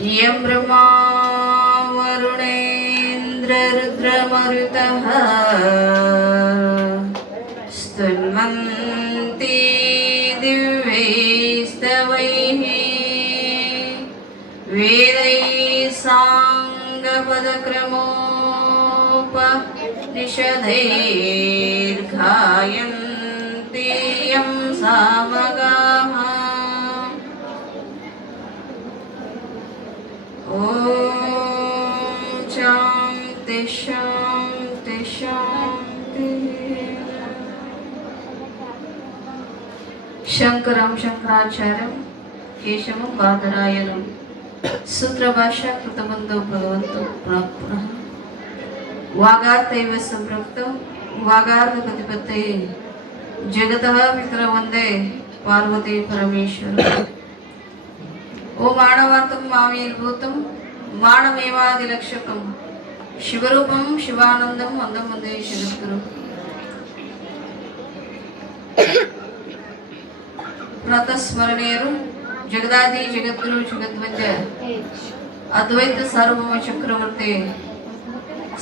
यं ब्रह्मा वरुणेन्द्ररुद्रमरुतः स्तुन्वन्ति दिव्यैस्तवैः वेदैः साङ्गपदक्रमोपनिषदैर्गायन्ति यं सामगाः। ॐ शान्ति शान्ति शान्तिः। शङ्करं शङ्कराचार्यं केशवं बादरायणं सूत्रभाष्य कृतवन्तो भगवन्तो पुनः पुनः वागार्थैव सम्पृक्तो वागार्थप्रतिपत्तये जगतः पितरौ वन्दे पार्वती परमेश्वर। ओ मानवार्थं मामेर्भूतं मानमेवादिलक्षकं शिवरूपं शिवानन्दं वन्दं वन्दे जगद्गुरुं। ಪ್ರಾತಸ್ಮರಣೀಯರು ಜಗದಾದಿ ಜಗದ್ಗುರು ಜಗದ್ವಂದ್ಯ ಅದ್ವೈತ ಸಾರ್ವಭೌಮ ಚಕ್ರವರ್ತಿ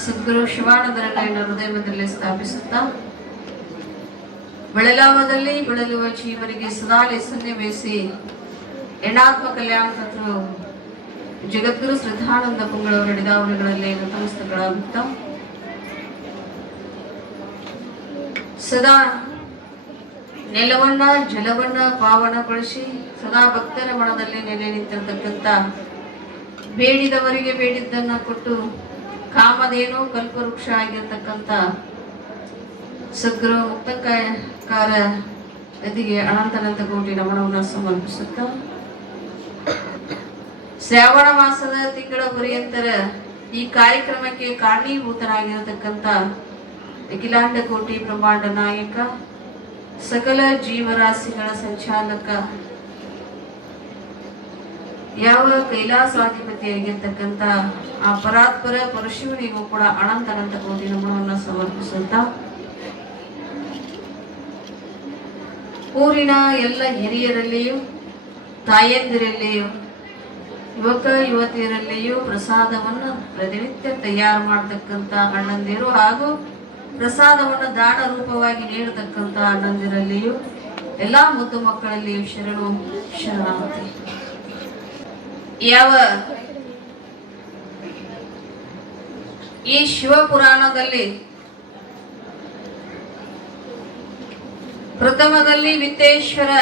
ಸದ್ಗುರು ಶಿವಾನಂದರನ್ನು ಹೃದಯದಲ್ಲಿ ಸ್ಥಾಪಿಸುತ್ತಾ ಬೆಳಲಾಮದಲ್ಲಿ ಬೆಳಲುವ ಜೀವನಿಗೆ ಸದಾ ಲೆಸನ್ನೆ ಬೇಯಿಸಿ ಎಣ್ಣಾತ್ಮ ಕಲ್ಯಾಣ ತತ್ವ ಜಗದ್ಗುರು ಶ್ರದ್ಧಾನಂದ ಪುಂಗಳವರ ಹಿಡಿದಾವಣೆಗಳಲ್ಲಿ ನತಮಸ್ತಗಳಾಗುತ್ತಾ ಸದಾ ನೆಲವನ್ನ ಜಲವನ್ನ ಪಾವನಗೊಳಿಸಿ ಸದಾ ಭಕ್ತರ ಮನದಲ್ಲಿ ನೆಲೆ ನಿಂತಿರತಕ್ಕಂಥ ಬೇಡಿದವರಿಗೆ ಬೇಡಿದ್ದನ್ನ ಕೊಟ್ಟು ಕಾಮಧೇನು ಕಲ್ಪವೃಕ್ಷ ಆಗಿರ್ತಕ್ಕಂಥ ಸದ್ಗುರು ಮುಕ್ತಕಾರ ನದಿಗೆ ಅನಂತನಂತ ಕೋಟಿ ನಮನವನ್ನು ಸಮರ್ಪಿಸುತ್ತಾ ಶ್ರಾವಣ ಮಾಸದ ತಿಂಗಳ ಪರ್ಯಂತರ ಈ ಕಾರ್ಯಕ್ರಮಕ್ಕೆ ಕಾರಣೀಭೂತನಾಗಿರತಕ್ಕಂಥ ಅಖಿಲಾಂಡ ಕೋಟಿ ಬ್ರಹ್ಮಾಂಡ ನಾಯಕ ಸಕಲ ಜೀವರಾಶಿಗಳ ಸಂಚಾಲಕ ಯಾವ ಕೈಲಾಸಾಧಿಪತಿಯಾಗಿರ್ತಕ್ಕಂಥ ಆ ಪರಾತ್ಪರ ಪರಶಿವನಿಗೂ ಕೂಡ ಅನಂತ ಕೋಟಿ ನಮನವನ್ನು ಸಮರ್ಪಿಸುತ್ತಾ ಊರಿನ ಎಲ್ಲ ಹಿರಿಯರಲ್ಲಿಯೂ ತಾಯಂದಿರಲ್ಲಿಯೂ ಯುವಕ ಯುವತಿಯರಲ್ಲಿಯೂ ಪ್ರಸಾದವನ್ನು ಪ್ರತಿನಿತ್ಯ ತಯಾರು ಮಾಡತಕ್ಕಂಥ ಅಣ್ಣಂದಿರು ಹಾಗೂ ಪ್ರಸಾದವನ್ನು ದಾನ ರೂಪವಾಗಿ ನೀಡತಕ್ಕಂಥ ಅಣ್ಣಂದಿರಲ್ಲಿಯೂ ಎಲ್ಲಾ ಮುದ್ದು ಮಕ್ಕಳಲ್ಲಿಯೂ ಶರಣು ಶರಣಾರ್ಥಿ. ಯಾವ ಈ ಶಿವಪುರಾಣದಲ್ಲಿ ಪ್ರಥಮದಲ್ಲಿ ವಿತ್ತೇಶ್ವರ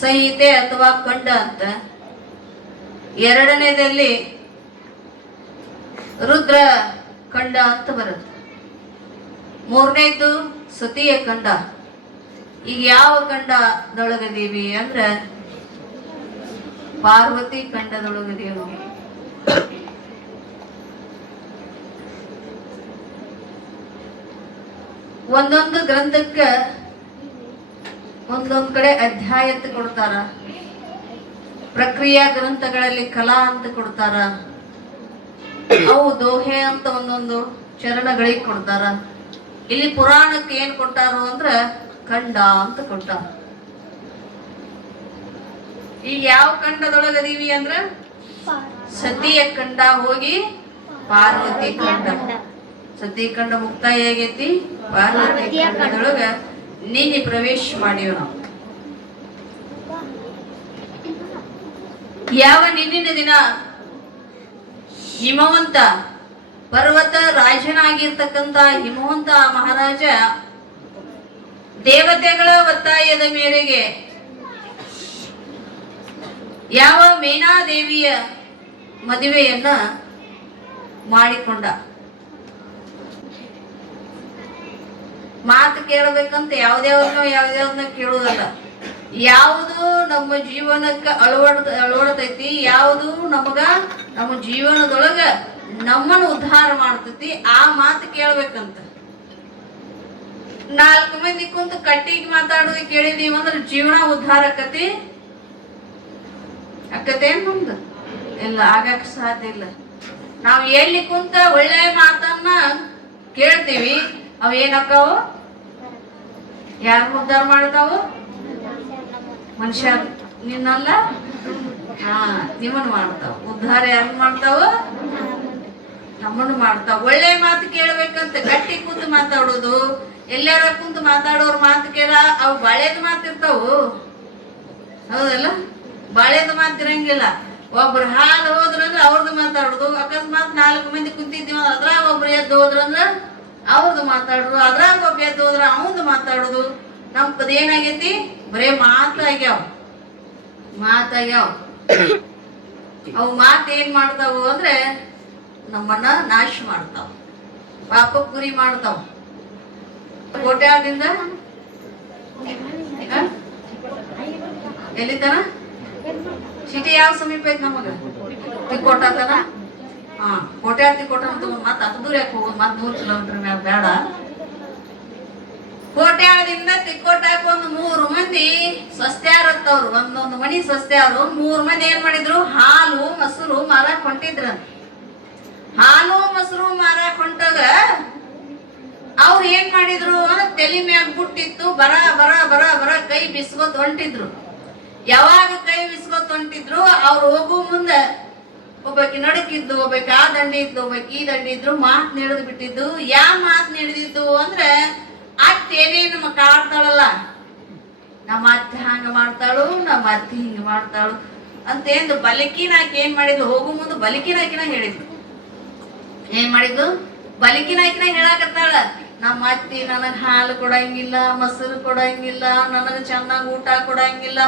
ಸಂಹಿತೆ ಅಥವಾ ಖಂಡ ಅಂತ, ಎರಡನೇದಲ್ಲಿ ರುದ್ರ ಖಂಡ ಅಂತ ಬರುತ್ತೆ, ಮೂರನೇದ್ದು ಸತಿಯ ಖಂಡ. ಈಗ ಯಾವ ಖಂಡದೊಳಗದೀವಿ ಅಂದ್ರೆ ಪಾರ್ವತಿ ಖಂಡದೊಳಗದೀವಿ. ಒಂದೊಂದು ಗ್ರಂಥಕ್ಕ ಒಂದೊಂದ್ ಕಡೆ ಅಧ್ಯಾಯ ಅಂತ ಕೊಡ್ತಾರ, ಪ್ರಕ್ರಿಯಾ ಗ್ರಂಥಗಳಲ್ಲಿ ಕಲಾ ಅಂತ ಕೊಡ್ತಾರ, ಅವು ದೋಹೆ ಅಂತ ಒಂದೊಂದು ಚರಣಗಳಿಗೆ ಕೊಡ್ತಾರ. ಇಲ್ಲಿ ಪುರಾಣಕ್ಕೆ ಏನ್ ಕೊಟ್ಟಾರು ಅಂದ್ರ ಖಂಡ ಅಂತ ಕೊಟ್ಟಾರ. ಈಗ ಯಾವ ಖಂಡದೊಳಗದೀವಿ ಅಂದ್ರ ಸತಿಯ ಖಂಡ ಹೋಗಿ ಪಾರ್ವತಿ ಖಂಡ. ಸತಿ ಖಂಡ ಮುಕ್ತಾಯ ಆಗೈತಿ, ಪಾರ್ವತಿ ಖಂಡದೊಳಗ ನಿನ್ನೆ ಪ್ರವೇಶ ಮಾಡಿವ ನಾವು. ಯಾವ ನಿನ್ನಿನ ದಿನ ಹಿಮವಂತ ಪರ್ವತ ರಾಜನಾಗಿರ್ತಕ್ಕಂಥ ಹಿಮವಂತ ಮಹಾರಾಜ ದೇವತೆಗಳ ಒತ್ತಾಯದ ಮೇರೆಗೆ ಯಾವ ಮೇನಾದೇವಿಯ ಮದುವೆಯನ್ನ ಮಾಡಿಕೊಂಡ. ಮಾತು ಕೇಳಬೇಕಂತ ಯಾವ್ದ್ಯಾವ್ದನ್ನ ಕೇಳುವುದಲ್ಲ, ಯಾವುದು ನಮ್ಮ ಜೀವನಕ್ಕೆ ಅಳವಡತೈತಿ, ಯಾವುದು ನಮ್ಮ ಜೀವನದೊಳಗ ನಮ್ಮನ್ನು ಉದ್ಧಾರ ಮಾಡ್ತೈತಿ ಆ ಮಾತು ಕೇಳ್ಬೇಕಂತ. 4 ಮಂದಿ ಕುಂತು ಕಟ್ಟಿಗೆ ಮಾತಾಡೋದು ಕೇಳಿದೀವಿ ಅಂದ್ರೆ ಜೀವನ ಉದ್ಧಾರ ಅಕ್ಕತೇನ್ ನಮ್ದು ಇಲ್ಲ, ಆಗಕ್ ಸಾಧ್ಯ ಇಲ್ಲ. ನಾವ್ ಎಲ್ಲಿ ಕುಂತ ಒಳ್ಳೆ ಮಾತನ್ನ ಕೇಳ್ತೀವಿ, ಅವ ಏನಕ್ಕಾವು ಯಾರು ಉದ್ಧಾರ ಮಾಡ್ತಾವು? ಮನುಷ್ಯ ನಿನ್ನಲ್ಲ ಹಾ ನಿಮ್ಮನ್ನು ಮಾಡ್ತಾವ. ಉದ್ಧಾರ ಯಾರು ಮಾಡ್ತಾವ? ನಮ್ಮನ್ನು ಮಾಡ್ತಾವ. ಒಳ್ಳೆ ಮಾತು ಕೇಳ್ಬೇಕಂತ ಗಟ್ಟಿ ಕುಂತು ಮಾತಾಡೋದು, ಎಲ್ಲಾರ ಕುಂತು ಮಾತಾಡೋರ್ ಮಾತು ಕೇಳ, ಅವು ಬಾಳೆದ ಮಾತಿರ್ತಾವು. ಹೌದಲ್ಲ? ಬಾಳೆದ ಮಾತಿರಂಗಿಲ್ಲ. ಒಬ್ರು ಹಾಲು ಹೋದ್ರಂದ್ರ ಅವ್ರದ್ದು ಮಾತಾಡುದು, ಅಕಸ್ಮಾತ್ 4 ಮಂದಿ ಕುಂತಿದ್ದೀವ ಅದ್ರಾಗ ಒಬ್ರು ಎದ್ದು ಹೋದ್ರಂದ್ರ ಅವ್ರದ್ದು ಮಾತಾಡುದು, ಅದ್ರಾಗ ಒಬ್ಬ ಎದ್ದು ಹೋದ್ರ ಅವಂದು ಮಾತಾಡುದು. ನಮ್ದು ಏನಾಗೈತಿ? ಬರೇ ಮಾತಾಗ್ಯಾವ. ಅವು ಮಾತು ಏನ್ ಮಾಡ್ತಾವು ಅಂದ್ರೆ ನಮ್ಮನ್ನ ನಾಶ ಮಾಡ್ತಾವ, ಪಾಪಕ್ ಗುರಿ ಮಾಡ್ತಾವ. ಕೋಟ್ಯಾದಿಂದ ಎಲ್ಲಿತನ? ಸಿಟಿ ಯಾವ ಸಮೀಪ ಐತಿ ನಮಗ? ತಿಕ್ಕೋಟತನ. ಹಾ, ಕೋಟ್ಯಾಳ ತಿಕ್ಕೋಟ ಅಂತ ಮತ್ ಅಷ್ಟು ದೂರ ಯಾಕೆ ಹೋಗೋದು? ಮತ್ 100 ಕಿಲೋಮೀಟರ್ ಮ್ಯಾಲ ಬೇಡ. ಕೋಟ್ಯಾಳದಿಂದ ತಿಕ್ಕೋಟಕ್ಕೆ ಒಂದು 3 ಮಂದಿ ಸಸ್ತ್ಯಾರತ್ತವ್ರು, ಒಂದೊಂದು ಮನಿ ಸಸ್ತ್ಯಾರು. 3 ಮಂದಿ ಏನ್ ಮಾಡಿದ್ರು? ಹಾಲು ಮೊಸರು ಮಾರಾಕ್ ಹೊಂಟಿದ್ರ. ಹಾಲು ಮೊಸರು ಮಾರಾಕ್ ಹೊಂಟಾಗ ಅವ್ರು ಏನ್ ಮಾಡಿದ್ರು ಅಂದ್ರೆ ತಲೆ ಮ್ಯಾಗ ಬುಟ್ಟಿತ್ತು, ಬರ ಬರ ಬರ ಬರ ಕೈ ಬಿಸ್ಕೊತ್ ಹೊಂಟಿದ್ರು. ಯಾವಾಗ ಕೈ ಬಿಸ್ಕೊತ್ ಹೊಂಟಿದ್ರು ಅವ್ರು ಹೋಗು ಮುಂದೆ ಒಬ್ಬಾಕಿ ನಡಕಿದ್ದು, ಒಬ್ಬಾಕಿ ಆ ದಂಡಿ ಇದ್ದು, ಒಬ್ಬಾಕಿ ಈ ದಂಡಿ ಇದ್ರು. ಮಾತ್ ನಡೆದು ಬಿಟ್ಟಿದ್ದು. ಮಾತ್ ನಡೆದಿದ್ದು ಅಂದ್ರೆ ಅತ್ತೆ ಏನೇನು ಕಾಡ್ತಾಳಲ್ಲ, ನಮ್ಮ ಅತ್ತೆ ಹಂಗ ಮಾಡ್ತಾಳು, ನಮ್ಮ ಅತ್ತೆ ಹಿಂಗ ಮಾಡ್ತಾಳು ಅಂತೇಂದು ಬಲಕಿನಾಕಿ ಏನ್ ಮಾಡಿದ್ಲು? ಹೋಗು ಮುಂದೆ ಬಲಕಿನಾಕಿನ ಹೇಳಿದ್ಲು. ಏನ್ ಮಾಡಿದ್ಲು? ಬಲಕಿನಾಕಿನ ಹೇಳಾಕತ್ತಾಳ, ನಮ್ಮ ಅತ್ತಿ ನನಗ್ ಹಾಲು ಕೊಡಂಗಿಲ್ಲ, ಮೊಸರು ಕೊಡಂಗಿಲ್ಲ, ನನಗ್ ಚಂದಾಗ ಊಟ ಕೊಡಂಗಿಲ್ಲ,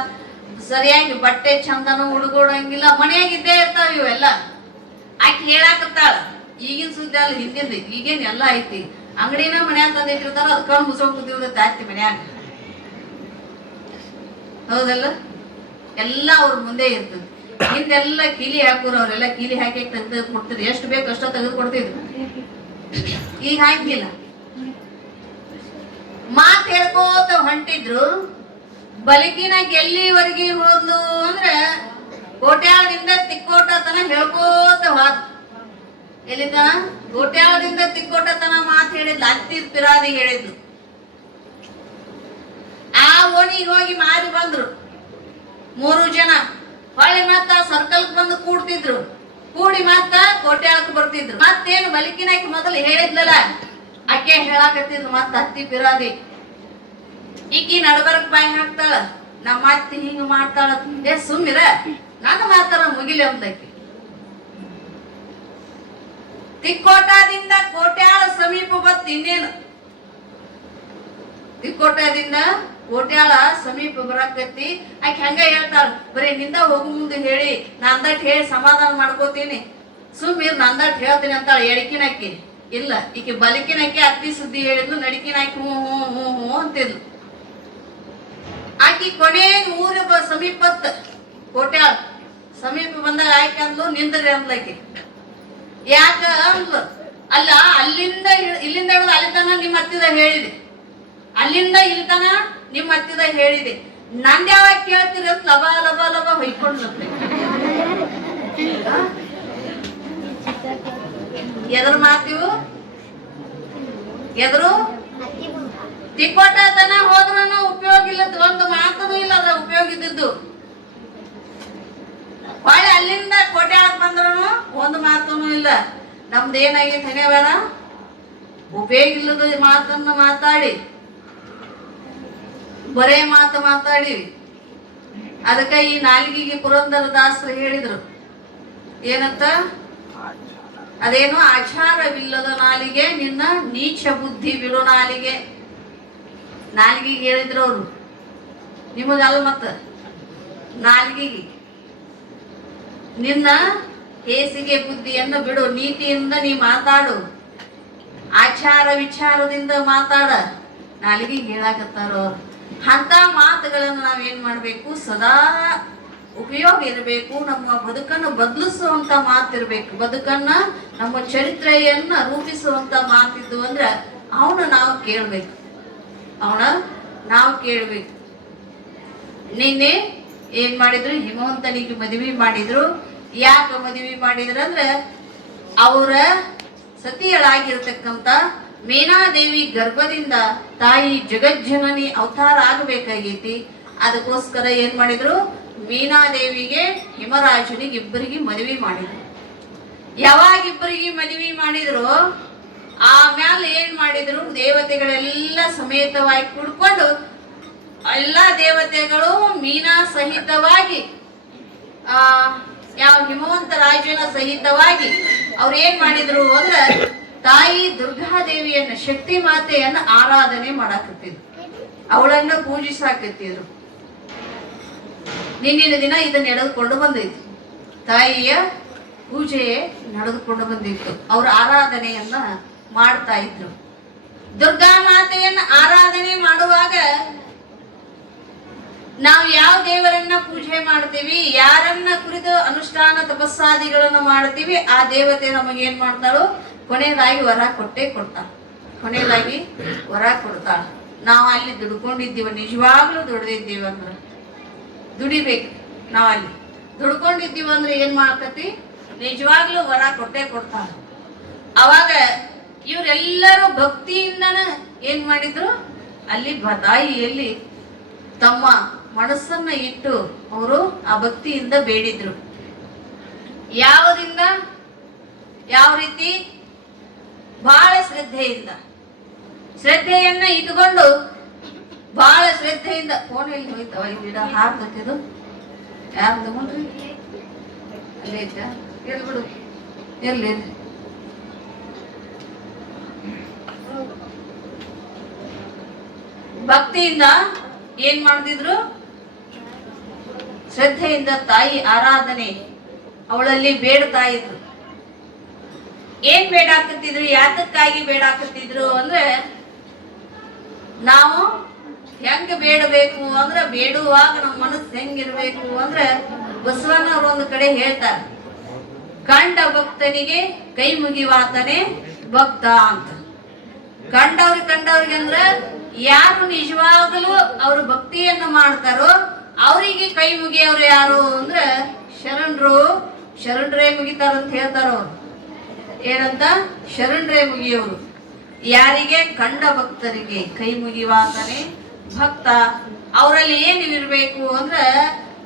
ಸರಿಯಾಗಿ ಬಟ್ಟೆ ಚಂದನ ಉಡುಗೊಡಂಗಿಲ್ಲ, ಮನೆಯಾಗಿದ್ದೇ ಇರ್ತಾವ ಇವೆಲ್ಲ. ಆಕಿ ಹೇಳಾಕತ್ತಾಳ. ಈಗಿನ ಸುದ್ದಿ ಅಲ್ಲ, ಹಿಂದಿನ. ಈಗೇನ್ ಎಲ್ಲಾ ಐತಿ. ಅಂಗಡಿನ ಮನ್ಯಾಗ ತಂದಿಟ್ಟಿರ್ತಾರ, ಅದಕ್ಕ ಮುಸ್ಕೊಂಡ್ ಕೂತಿರ್ತೈತಿ ಆಯ್ತಿ ಮನ್ಯಾಗ. ಹೌದಲ್ಲ? ಎಲ್ಲ ಅವ್ರ ಮುಂದೆ ಇರ್ತದೆ. ಹಿಂದೆಲ್ಲ ಕೀಲಿ ಹಾಕೋರು, ಅವ್ರೆಲ್ಲ ಕೀಲಿ ಹಾಕಿ ತೆಗೆದು ಕೊಡ್ತಿದ್ರು. ಎಷ್ಟು ಬೇಕು ಅಷ್ಟೋ ತೆಗೆದು ಕೊಡ್ತಿದ್ರು. ಈಗ ಹಾಕಿಲ್ಲ. ಮಾತ್ ಹೇಳ್ಕೋತ ಹೊಂಟಿದ್ರು. ಬಲಕಿನಾಗ ಎಲ್ಲಿವರೆಗೆ ಹೋದ್ಲು ಅಂದ್ರೆ ಕೋಟ್ಯಾಳದಿಂದ ತಿಕ್ಕೋಟ ತನ ಹೇಳ್ಕೋತ ಹೋದ. ಎಲ್ಲಿತನ? ಕೋಟ್ಯಾಳದಿಂದ ತಿಕ್ಕೋಟ ತನ ಮಾತು ಹೇಳಿದ್ಲು. ಹತ್ತಿರ ಪಿರಾದಿ ಹೇಳಿದ್ಲು. ಆ ಓಣಿಗೆ ಹೋಗಿ ಮಾರಿ ಬಂದ್ರು 3 ಜನ. ಹೊಳ್ಳಿ ಮತ್ತ ಸರ್ಕಲ್ ಬಂದು ಕೂಡ್ತಿದ್ರು. ಕೂಡಿ ಮತ್ತ ಕೋಟ್ಯಾಳಕ್ ಬರ್ತಿದ್ರು. ಮತ್ತೇನು ಬಲಕಿನಾಕಿ ಮೊದಲು ಹೇಳಿದ್ಲಲ್ಲ, ಆಕೆ ಹೇಳಾಕತ್ತಿದ್ಲು. ಮತ್ತ ಹತ್ತಿ ಪಿರಾದಿ ಈಕಿ ನಡಬರ್ಕ್ ಬಾಯಿ ಹಾಕ್ತಾಳ, ನಮ್ಮ ಅತ್ತಿ ಹಿಂಗ ಮಾಡ್ತಾಳ. ಸುಮ್ಮಿರ, ನನ್ನ ಮಾತಾರ ಮುಗಿಲಿ ಅಂತಕಿ. ತಿಕ್ಕೋಟದಿಂದ ಕೋಟ್ಯಾಳ ಸಮೀಪ ಬತ್. ಇನ್ನೇನು ತಿಕ್ಕೋಟದಿಂದ ಕೋಟ್ಯಾಳ ಸಮೀಪ ಬರಾಕತ್ತಿ. ಆಕೆ ಹಂಗ ಹೇಳ್ತಾಳ, ಬರೀ ನಿಂದ ಹೋಗು ಮುಂದೆ ಹೇಳಿ ನಂದಟ್ ಹೇಳಿ ಸಮಾಧಾನ ಮಾಡ್ಕೋತೀನಿ, ಸುಮ್ಮೀರ್ ನಂದಟ್ ಹೇಳ್ತೀನಿ ಅಂತಾಳ ಎಡಕಿನಾಕಿ. ಇಲ್ಲ, ಈಕೆ ಬಲಕಿನಾಕಿ ಅತ್ತಿ ಸುದ್ದಿ ಹೇಳಿದ್ಲು, ನಡಿಕಿನಾಕಿ ಹ್ಞೂ ಹ್ಞೂ ಹ್ಞೂ ಹ್ಞೂ ಅಂತಿದ್ಲು. ಆಕಿ ಕೊನೆಗೆ ಊರ ಸಮೀಪತ್ ಕೋಟ್ಯಾಳ ಸಮೀಪ ಬಂದಾಗ ಆಯ್ಕೆ ಅಂದ್ಲು, ನಿಂದ್ರಿ ಅಂದ್ಲಾಕಿ. ಯಾಕ ಅಂದ್ಲು, ಅಲ್ಲ ಅಲ್ಲಿಂದ ಇಲ್ಲಿಂದ ಹಿಡಿದು ಅಲ್ಲಿ ತನ ನಿಮ್ಮ ಹತ್ತಿದ ಹೇಳಿದೆ, ಅಲ್ಲಿಂದ ಇಲ್ಲಿ ತನ ನಿಮ್ಮ ಹತ್ತಿದ ಹೇಳಿದೆ, ನಂದ್ ಯಾವಾಗ ಕೇಳ್ತೀರಿ ಅಂತ ಲಬ ಲಬ ಲಬ ಹೊಯ್ಕೊಂಡು ಎದ್ರ ಮಾತಿವು? ಎದ್ರು ತಿಕ್ಕೋಟ ತನ ಹೋದ್ರೂ ಉಪಯೋಗ ಇಲ್ಲದ, ಒಂದು ಮಾತನು ಇಲ್ಲ ಅದ್ರ ಉಪಯೋಗ ಇದ್ದಿದ್ದು. ಹೊಳ್ಳಿ ಅಲ್ಲಿಂದ ಕೋಟ್ಯಾಳಕ್ ಬಂದ್ರು ಒಂದು ಮಾತನು ಇಲ್ಲ. ನಮ್ದು ಏನಾಗೈತೆ ಹಣೆಬರ? ಉಪಯೋಗ ಇಲ್ಲದ ಮಾತನ್ನ ಮಾತಾಡಿ, ಬರೇ ಮಾತು ಮಾತಾಡಿ. ಅದಕ್ಕ ಈ ನಾಲಿಗೆಗೆ ಪುರಂದರ ದಾಸರು ಹೇಳಿದ್ರು ಏನಂತ? ಅದೇನು? ಆಚಾರವಿಲ್ಲದ ನಾಲಿಗೆ ನಿನ್ನ ನೀಚ ಬುದ್ಧಿ ಬಿಡು ನಾಲಿಗೆ. ನಾಲಿಗೆಗೆ ಹೇಳಿದ್ರು ಅವರು, ನಿಮಗಲ್ಲ. ಮತ್ತ ನಾಲಿಗೆಗೆ ನಿನ್ನ ಹೇಸಿಗೆ ಬುದ್ಧಿಯನ್ನು ಬಿಡು, ನೀತಿಯಿಂದ ನೀ ಮಾತಾಡು, ಆಚಾರ ವಿಚಾರದಿಂದ ಮಾತಾಡ. ನಾಲಿಗೆಗೆ ಹೇಳಾಕತ್ತಾರ ಅವ್ರು. ಅಂತ ಮಾತುಗಳನ್ನು ನಾವೇನ್ ಮಾಡ್ಬೇಕು? ಸದಾ ಉಪಯೋಗ ಇರಬೇಕು. ನಮ್ಮ ಬದುಕನ್ನು ಬದಲಿಸುವಂತ ಮಾತಿರ್ಬೇಕು. ಬದುಕನ್ನ, ನಮ್ಮ ಚರಿತ್ರೆಯನ್ನ ರೂಪಿಸುವಂತ ಮಾತಿದ್ದು ಅಂದ್ರೆ ಅವನ ನಾವು ಕೇಳ್ಬೇಕು. ನಿನ್ನೆ ಏನ್ ಮಾಡಿದ್ರು? ಹಿಮವಂತನಿಗೆ ಮದುವೆ ಮಾಡಿದ್ರು. ಯಾಕೆ ಮದುವೆ ಮಾಡಿದ್ರು ಅಂದ್ರೆ ಅವರ ಸತಿಯಳಾಗಿರ್ತಕ್ಕಂಥ ಮೇನಾದೇವಿ ಗರ್ಭದಿಂದ ತಾಯಿ ಜಗಜ್ಜನನಿ ಅವತಾರ ಆಗಬೇಕಾಗೈತಿ. ಅದಕ್ಕೋಸ್ಕರ ಏನ್ ಮಾಡಿದ್ರು? ಮೀನಾದೇವಿಗೆ ಹಿಮರಾಜನಿಗೆ ಇಬ್ಬರಿಗೆ ಮದುವೆ ಮಾಡಿದ್ರು. ಯಾವಾಗ ಇಬ್ಬರಿಗೆ ಮದುವೆ ಮಾಡಿದ್ರು ಆಮ್ಯಾಲ ಏನ್ ಮಾಡಿದ್ರು, ದೇವತೆಗಳೆಲ್ಲ ಸಮೇತವಾಗಿ ಕುಡ್ಕೊಂಡು ಎಲ್ಲಾ ದೇವತೆಗಳು ಮೀನಾ ಸಹಿತವಾಗಿ ಯಾವ ಹಿಮವಂತ ರಾಜನ ಸಹಿತವಾಗಿ ಅವ್ರು ಏನ್ ಮಾಡಿದ್ರು ಅಂದ್ರ ತಾಯಿ ದುರ್ಗಾದೇವಿಯನ್ನ ಶಕ್ತಿ ಮಾತೆಯನ್ನ ಆರಾಧನೆ ಮಾಡಾಕತ್ತಿದ್ರು, ಅವಳನ್ನ ಪೂಜಿಸಾಕತ್ತಿದ್ರು. ನಿನ್ನಿನ ದಿನ ಇದನ್ನ ನಡೆದುಕೊಂಡು ಬಂದೈತಿ, ತಾಯಿಯ ಪೂಜೆ ನಡೆದುಕೊಂಡು ಬಂದಿತ್ತು. ಅವ್ರ ಆರಾಧನೆಯನ್ನ ಮಾಡ್ತಾ ಇದ್ರು. ದುರ್ಗಾ ಮಾತೆಯನ್ನ ಆರಾಧನೆ ಮಾಡುವಾಗ ನಾವು ಯಾವ ದೇವರನ್ನ ಪೂಜೆ ಮಾಡ್ತೀವಿ, ಯಾರನ್ನ ಕುರಿತು ಅನುಷ್ಠಾನ ತಪಸ್ಸಾದಿಗಳನ್ನ ಮಾಡ್ತೀವಿ, ಆ ದೇವತೆ ನಮಗೆ ಏನ್ ಮಾಡ್ತಾಳು, ಕೊನೆಯದಾಗಿ ವರ ಕೊಟ್ಟೆ ಕೊಡ್ತಾಳ. ಕೊನೆಯದಾಗಿ ವರ ಕೊಡ್ತಾಳ. ನಾವು ಅಲ್ಲಿ ದುಡ್ಕೊಂಡಿದ್ದೀವ, ನಿಜವಾಗ್ಲೂ ದುಡ್ದಿದ್ದೀವಿ ಅಂದ್ರೆ ದುಡಿಬೇಕು. ನಾವ್ ಅಲ್ಲಿ ದುಡ್ಕೊಂಡಿದ್ದೀವ ಅಂದ್ರೆ ಏನ್ ಮಾಡ್ತತಿ, ನಿಜವಾಗ್ಲೂ ವರ ಕೊಟ್ಟೆ ಕೊಡ್ತಾಳ. ಅವಾಗ ಇವರೆಲ್ಲರೂ ಭಕ್ತಿಯಿಂದನ ಏನ್ ಮಾಡಿದ್ರು, ಅಲ್ಲಿ ತಾಯಿಯಲ್ಲಿ ತಮ್ಮ ಮನಸ್ಸನ್ನ ಇಟ್ಟು ಅವರು ಆ ಭಕ್ತಿಯಿಂದ ಬೇಡಿದ್ರು. ಯಾವುದರಿಂದ, ಯಾವ ರೀತಿ, ಬಹಳ ಶ್ರದ್ಧೆಯನ್ನ ಇಟ್ಕೊಂಡು ಬಹಳ ಶ್ರದ್ಧೆಯಿಂದ. ಫೋನ್ ಎಲ್ಲಿ ಹೋಯ್ತವ, ಗಿಡ ಹಾಕ್ತಿದ್ದು ಯಾರು ತಗೊಂಡ್ರಿ, ಅಲ್ಲೇ ಐತ, ಹೇಳ್ಬಿಡು ಎಲ್ಲಿ. ಭಕ್ತಿಯಿಂದ ಏನ್ ಮಾಡ್ತಿದ್ರು, ಶ್ರದ್ಧೆಯಿಂದ ತಾಯಿ ಆರಾಧನೆ ಅವಳಲ್ಲಿ ಬೇಡ್ತಾ ಇದ್ರು. ಏನ್ ಬೇಡಾಕತ್ತಿದ್ರು, ಯಾತಕ್ಕಾಗಿ ಬೇಡಾಕತ್ತಿದ್ರು ಅಂದ್ರೆ, ನಾವು ಹೆಂಗ ಬೇಡಬೇಕು ಅಂದ್ರೆ, ಬೇಡುವಾಗ ನಮ್ಮ ಮನಸ್ಸು ಹೆಂಗಿರ್ಬೇಕು ಅಂದ್ರೆ, ಬಸವಣ್ಣವ್ರು ಒಂದು ಕಡೆ ಹೇಳ್ತಾರೆ, ಕಂಡ ಭಕ್ತನಿಗೆ ಕೈ ಮುಗಿವಾತನೇ ಭಕ್ತ ಅಂತ. ಕಂಡವ್ರಿಗೆ ಅಂದ್ರೆ ಯಾರು ನಿಜವಾಗಲೂ ಅವ್ರ ಭಕ್ತಿಯನ್ನ ಮಾಡ್ತಾರೋ ಅವರಿಗೆ ಕೈ ಮುಗಿಯವ್ರು ಯಾರು ಅಂದ್ರೆ ಶರಣರೇ ಮುಗಿತಾರಂತ ಹೇಳ್ತಾರ. ಅವ್ರು ಏನಂತ, ಶರಣರೇ ಮುಗಿಯೋರು. ಯಾರಿಗೆ, ಕಂಡ ಭಕ್ತರಿಗೆ ಕೈ ಮುಗಿವಾತನೇ ಭಕ್ತ. ಅವರಲ್ಲಿ ಏನಿರಬೇಕು ಅಂದ್ರೆ,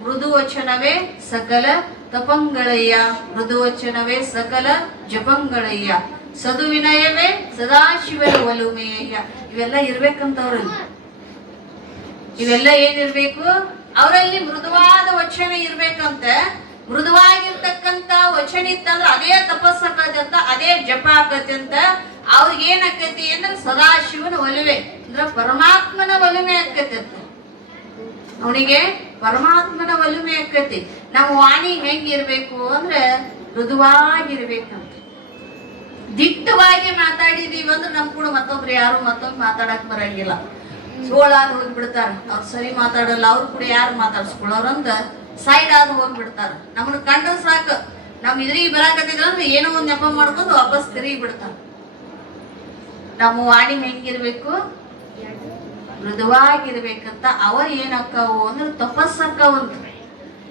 ಮೃದು ವಚನವೇ ಸಕಲ ತಪಂಗಳಯ್ಯ, ಮೃದು ವಚನವೇ ಸಕಲ ಜಪಂಗಳಯ್ಯ, ಸದುವಿನಯವೇ ಸದಾಶಿವನ ಒಲುಮೆಯ್ಯ. ಇವೆಲ್ಲ ಇರ್ಬೇಕಂತ ಅವ್ರಲ್ಲಿ. ಇವೆಲ್ಲ ಏನಿರ್ಬೇಕು ಅವರಲ್ಲಿ, ಮೃದುವಾದ ವಚನ ಇರ್ಬೇಕಂತ. ಮೃದುವಾಗಿರ್ತಕ್ಕಂತ ವಚನ ಇತ್ತಂದ್ರ ಅದೇ ತಪಸ್ಸಾಕತಿ, ಅದೇ ಜಪ ಆಕತಿ ಅಂತ. ಅವ್ರಿಗೆ ಏನಾಕತಿ ಅಂದ್ರೆ ಸದಾಶಿವನ ಒಲುವೆ ಅಂದ್ರೆ ಪರಮಾತ್ಮನ ಒಲುಮೆ ಆಕತಿ ಅಂತ. ಅವನಿಗೆ ಪರಮಾತ್ಮನ ಒಲುಮೆ ಆಕತಿ. ನಮ್ಮ ವಾಣಿ ಹೆಂಗಿರ್ಬೇಕು ಅಂದ್ರೆ ಮೃದುವಾಗಿರ್ಬೇಕಂತ. ದಿಟ್ಟವಾಗಿ ಮಾತಾಡಿದೀವಿ ಅಂದ್ರೆ ನಮ್ ಕೂಡ ಮತ್ತೊಬ್ರು ಯಾರು ಮತ್ತೊಂದು ಮಾತಾಡಕ್ ಬರಂಗಿಲ್ಲ. ಸೋಳಾಗಿ ಹೋಗ್ಬಿಡ್ತಾರ, ಅವ್ರು ಸರಿ ಮಾತಾಡಲ್ಲ, ಅವ್ರು ಕೂಡ ಯಾರು ಮಾತಾಡ್ಸ್ಕೊಳ್ಳೋರಂತ ಸೈಡ್ ಆಗಿ ಹೋಗ್ಬಿಡ್ತಾರ. ನಮ್ಮನ್ನ ಕಂಡ್ರೆ ಸಾಕು, ನಮ್ ಇದ್ರಿಗೆ ಬರಾಕತ್ತಿದ್ರ ಅಂದ್ರೆ ಏನೋ ಒಂದ್ ನೆಪ ಮಾಡ್ಕೊಂಡು ವಾಪಸ್ ತಿರುಗಿ ಬಿಡ್ತಾರ. ನಮ್ಮ ವಾಣಿ ಹೆಂಗಿರ್ಬೇಕು, ಮೃದುವಾಗಿರ್ಬೇಕಂತ. ಅವ ಏನಕ್ಕವು ಅಂದ್ರೆ ತಪಸ್ಸಕ್ಕವಂತ.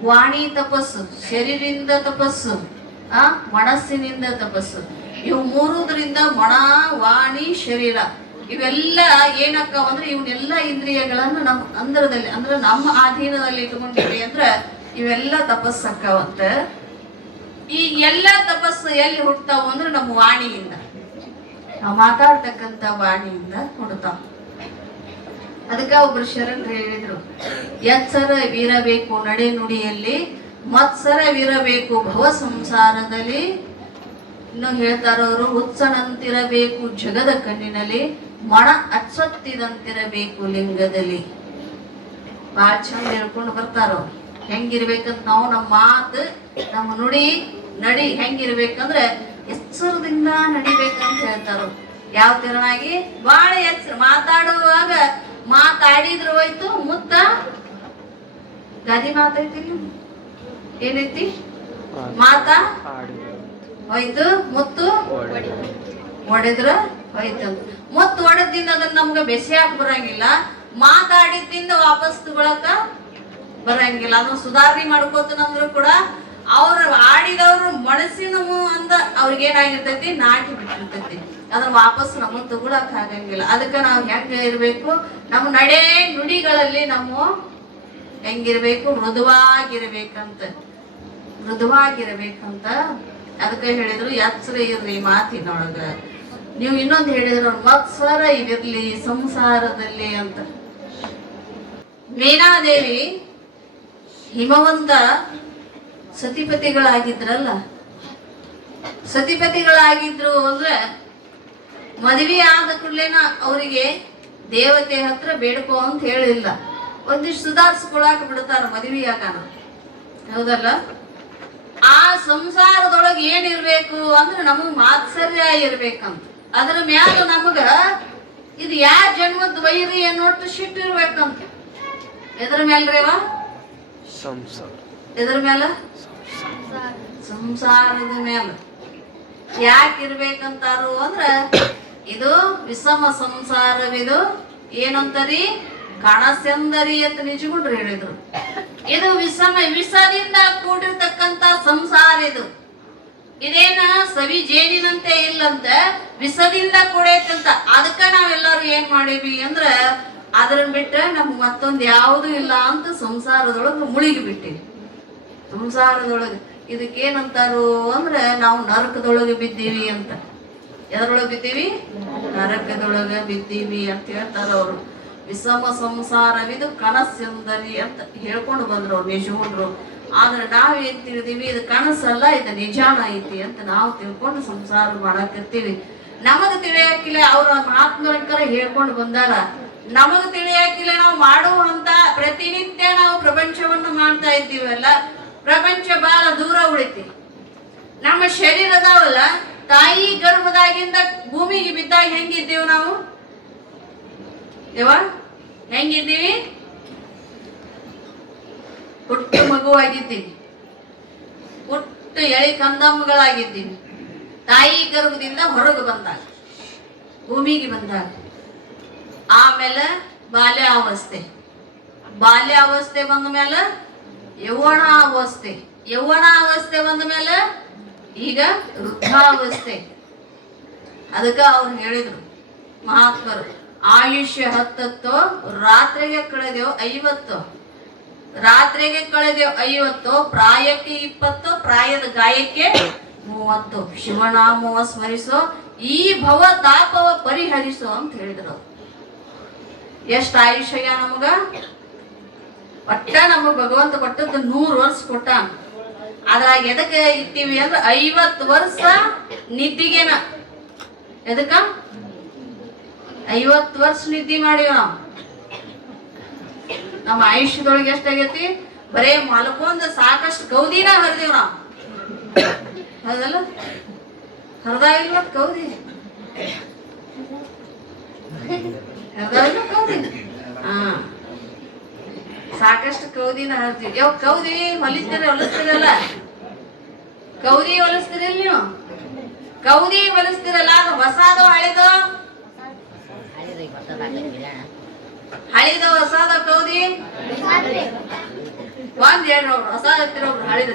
ವಾಣಿ ತಪಸ್ಸು, ಶರೀರದಿಂದ ತಪಸ್ಸು, ಮನಸ್ಸಿನಿಂದ ತಪಸ್ಸು. ಇವು ಮೂರುದ್ರಿಂದ ಮನ, ವಾಣಿ, ಶರೀರ ಇವೆಲ್ಲ ಏನಕ್ಕವ ಅಂದ್ರೆ, ಇವನ್ನೆಲ್ಲ ಇಂದ್ರಿಯಗಳನ್ನು ನಮ್ಮ ಅಂದ್ರದಲ್ಲಿ ಅಂದ್ರೆ ನಮ್ಮ ಅಧೀನದಲ್ಲಿ ಇಟ್ಕೊಂಡಿವಿ ಅಂದ್ರೆ ಇವೆಲ್ಲ ತಪಸ್ಸಕ್ಕವಂತ. ಈ ಎಲ್ಲ ತಪಸ್ಸು ಎಲ್ಲಿ ಹುಡ್ತಾವ ಅಂದ್ರೆ ನಮ್ಮ ವಾಣಿಯಿಂದ, ನಾವು ಮಾತಾಡ್ತಕ್ಕಂಥ ವಾಣಿಯಿಂದ ಹುಡ್ತಾವ. ಅದಕ್ಕೆ ಒಬ್ರು ಶರಣರು ಹೇಳಿದ್ರು, ಎಚ್ಚರವಿರಬೇಕು ನಡೆ ನುಡಿಯಲ್ಲಿ, ಮತ್ಸರವಿರಬೇಕು ಭವ ಸಂಸಾರದಲ್ಲಿ. ಇನ್ನು ಹೇಳ್ತಾರವರು, ಹುಚ್ಚನಂತಿರಬೇಕು ಜಗದ ಕಣ್ಣಿನಲ್ಲಿ, ಮಣ ಅಚ್ಚೊತ್ತಿದಂತಿರಬೇಕು ಲಿಂಗದಲ್ಲಿ. ಬಾಳ ಚಂದ ಹೇಳ್ಕೊಂಡು ಬರ್ತಾರ. ಹೆಂಗಿರ್ಬೇಕಂತ ನಾವು ನಮ್ಮ ಮಾತು, ನಮ್ಮ ನುಡಿ ನಡಿ ಹೆಂಗಿರ್ಬೇಕಂದ್ರೆ ಎಚ್ಚರದಿಂದ ನಡಿಬೇಕಂತ ಹೇಳ್ತಾರ. ಯಾವ ತೆರನಾಗಿ ಬಾಳ ಎಚ್ಚರ. ಮಾತಾಡುವಾಗ ಮಾತಾಡಿದ್ರು ಹೋಯ್ತು, ಮುತ್ತ ಗಾದಿ ಮಾತೈತಿ, ಏನೈತಿ ಮಾತಾ ಹೋಯ್ತು, ಮುತ್ತು ಒಡೆದ್ರ ಹೋಯ್ತು. ಮುತ್ತು ಒಡೆದಿಂದ ಅದನ್ನ ನಮ್ಗೆ ಬೆಸೆಯಾಕ ಬರಂಗಿಲ್ಲ, ಮಾತಾಡಿದ್ದಿಂದ ವಾಪಸ್ ತಗೊಳಕ ಬರಂಗಿಲ್ಲ. ಅದನ್ನ ಸುಧಾರಣೆ ಮಾಡ್ಕೋತನಂದ್ರು ಕೂಡ ಅವ್ರು ಆಡಿದವ್ರು ಮನಸ್ಸಿನ ಅಂದ ಅವ್ರಿಗೇನಾಗಿರ್ತೈತಿ, ನಾಟಿ ಬಿಟ್ಟಿರ್ತೈತಿ. ಅದನ್ನ ವಾಪಸ್ ನಮಗ್ ತಗೊಳಕ್ ಆಗಂಗಿಲ್ಲ. ಅದಕ್ಕೆ ನಾವು ಹೆಂಗ ಇರ್ಬೇಕು, ನಮ್ಮ ನಡೆ ನುಡಿಗಳಲ್ಲಿ ನಮ್ಮ ಹೆಂಗಿರ್ಬೇಕು? ಮೃದುವಾಗಿರ್ಬೇಕಂತ. ಮೃದುವಾಗಿರ್ಬೇಕಂತ ಅದಕ್ಕೆ ಹೇಳಿದ್ರು ಎಚ್ಚರ ಇರ್ರಿ ಮಾತಿನೊಳಗ. ನೀವು ಇನ್ನೊಂದು ಹೇಳಿದ್ರು ಮತ್ಸರ ಇದಿರ್ಲಿ ಸಂಸಾರದಲ್ಲಿ ಅಂತ. ಮೀನಾದೇವಿ ಹಿಮವಂತ ಸತಿಪತಿಗಳಾಗಿದ್ರಲ್ಲ, ಸತಿಪತಿಗಳಾಗಿದ್ರು ಅಂದ್ರೆ ಮದುವೆ ಆದ ಕೂಡಲೇನ ಅವರಿಗೆ ದೇವತೆ ಹತ್ರ ಬೇಡ್ಕೋ ಅಂತ ಹೇಳಿಲ್ಲ. ಒಂದಿಷ್ಟು ಸುಧಾರಿಸ್ಕೊಳಕ್ ಬಿಡ್ತಾರ ಮದುವೆಯಾಗನ, ಹೌದಲ್ಲ? ಆ ಸಂಸಾರದೊಳಗೆ ಏನಿರ್ಬೇಕು ಅಂದ್ರೆ ನಮಗ್ ಮಾತ್ಸರ್ಯ ಇರ್ಬೇಕಂತ. ಅದ್ರ ಮ್ಯಾಲ ನಮಗ ಇದು ಯಾ ಜನ್ಮದ ವೈರಿ ಅನ್ನೋಟ್ಟು ಸಿಟ್ಟಿರ್ಬೇಕಂತ. ಎದ್ರ ಮೇಲ್ರೇವ? ಎದ್ರ ಮೇಲ? ಸಂಸಾರದ ಮೇಲ. ಯಾಕಿರ್ಬೇಕಂತಾರು ಅಂದ್ರ ಇದು ವಿಷಮ ಸಂಸಾರವಿದು ಏನಂತಾರಿ? ಕಣಸೆಂದರಿ ಅಂತ ನಿಜಗುಂಡ್ರು ಹೇಳಿದ್ರು. ಇದು ವಿಷದಿಂದ ಕೂಡಿರ್ತಕ್ಕಂತ ಸಂಸಾರ. ಇದೇನ ಸವಿ ಜೇನಿನಂತೆ ಇಲ್ಲಂತ, ವಿಷದಿಂದ ಕೂಡೈತಂತ. ಅದಕ್ಕ ನಾವೆಲ್ಲರೂ ಏನ್ ಮಾಡೀವಿ ಅಂದ್ರ ಅದನ್ನ ಬಿಟ್ಟ ನಮ್ಗೆ ಮತ್ತೊಂದು ಯಾವುದು ಇಲ್ಲ ಅಂತ ಸಂಸಾರದೊಳಗ ಮುಳುಗಿ ಬಿಟ್ಟಿವಿ. ಸಂಸಾರದೊಳಗ ಇದಕ್ಕೇನಂತಾರು ಅಂದ್ರೆ ನಾವು ನರಕದೊಳಗೆ ಬಿದ್ದೀವಿ ಅಂತ. ಎದ್ರೊಳಗೆ ಬಿದ್ದೀವಿ? ನರಕದೊಳಗ ಬಿದ್ದೀವಿ ಅಂತ ಹೇಳ್ತಾರ ಅವರು. ವಿಷಮ ಸಂಸಾರವಿದು ಕನಸೆಂದರಿ ಅಂತ ಹೇಳ್ಕೊಂಡು ಬಂದ್ರು ಅವ್ರು ನಿಜಗೊಂಡ್ರು. ಆದ್ರೆ ನಾವೇನ್ ತಿಳಿದೀವಿ? ಇದು ಕನಸಲ್ಲ, ಇದು ನಿಜಾನ ಐತಿ ಅಂತ ನಾವು ತಿಳ್ಕೊಂಡು ಸಂಸಾರ ಮಾಡಾಕತ್ತೀವಿ. ನಮಗ್ ತಿಳಿಯಾಕಿಲ್ಲ, ಅವ್ರ ಮಹಾತ್ಮರ ಹೇಳ್ಕೊಂಡು ಬಂದಾರ. ನಮಗ್ ತಿಳಿಯಾಕಿಲ್ಲ, ನಾವು ಮಾಡುವಂತ ಪ್ರತಿನಿತ್ಯ ನಾವು ಪ್ರಪಂಚವನ್ನು ಮಾಡ್ತಾ ಇದ್ದೀವಲ್ಲ, ಪ್ರಪಂಚ ಬಹಳ ದೂರ ಉಳಿತಿ. ನಮ್ಮ ಶರೀರದವಲ್ಲ, ತಾಯಿ ಗರ್ಭದಾಗಿಂದ ಭೂಮಿಗೆ ಬಿದ್ದಾಗ ಹೆಂಗಿದ್ದೀವಿ ನಾವು? ಹೆಂಗಿದ್ದೀವಿ? ಪುಟ್ಟ ಮಗುವಾಗಿದ್ದೀವಿ, ಪುಟ್ಟ ಎಳಿ ಕಂದಮ್ಮಗಳಾಗಿದ್ದೀವಿ. ತಾಯಿ ಗರ್ಭದಿಂದ ಹೊರಗೆ ಬಂದಾಗ, ಭೂಮಿಗೆ ಬಂದಾಗ. ಆಮೇಲೆ ಬಾಲ್ಯಾವಸ್ಥೆ, ಬಾಲ್ಯಾವಸ್ಥೆ ಬಂದ ಮೇಲೆ ಯೌವನಾವಸ್ಥೆ, ಯೌವನಾವಸ್ಥೆ ಬಂದ ಮೇಲೆ ಈಗ ವೃದ್ಧಾವಸ್ಥೆ. ಅದಕ್ಕ ಅವ್ರು ಹೇಳಿದ್ರು ಮಹಾತ್ಮರು, ಆಯುಷ್ಯ 10, ರಾತ್ರಿಗೆ ಕಳೆದೇವು 50. ರಾತ್ರಿಗೆ ಕಳೆದೇವು 50, ಪ್ರಾಯಕ್ಕೆ 20, ಪ್ರಾಯದ ಗಾಯಕ್ಕೆ 30. ಶಿವನಾಮವ ಸ್ಮರಿಸೋ, ಈ ಭವ ತಾಪವ ಪರಿಹರಿಸೋ ಅಂತ ಹೇಳಿದ್ರು. ಎಷ್ಟ ಆಯುಷ್ಯ ನಮಗ? ಒಟ್ಟ ನಮಗ್ ಭಗವಂತ ಕೊಟ್ಟದ್ದು 100 ವರ್ಷ ಕೊಟ್ಟ. ಅದ್ರಾಗ ಎದಕ್ಕೆ ಇಟ್ಟಿವಿ ಅಂದ್ರೆ 50 ವರ್ಷ ನಿದ್ದಿಗೆನ. ಎದಕ್ಕ? 50 ವರ್ಷ ನಿದ್ದೆ ಮಾಡಿವ ನಾವು. ನಮ್ಮ ಆಯುಷ್ಯದೊಳಗೆ ಎಷ್ಟಾಗೈತಿ? ಬರೇ ಮಲ್ಕೊಂಡ್ ಸಾಕಷ್ಟು ಕೌದಿನ ಹರಿದೀವ್ ನಾವು, ಹೌದಲ್ಲ? ಹರಿದ ಇಲ್ವ ಕೌದಿ? ಹರಿದ ಕೌದಿ? ಸಾಕಷ್ಟು ಕೌದಿನ ಹರಿದೀವಿ. ಯಾವ ಕೌದಿ ಹೊಲಿಸ್ತೀರಲ್ಲ? ಕೌದಿ ಹೊಲಿಸ್ತೀರಿಲ್ಲ ನೀವು? ಕೌದಿ ಹೊಲಿಸ್ತೀರಲ್ಲ, ಅದು ಹೊಸದು ಹಳಿದು? ಹಳಿದ ಹೊಸದ ಕೌದಿ? ಒಂದ್ ಹೇಳ್ರಿ, ಹೊಸ ಹತ್ತಿರೋಬ್ರು ಹಳಿದ.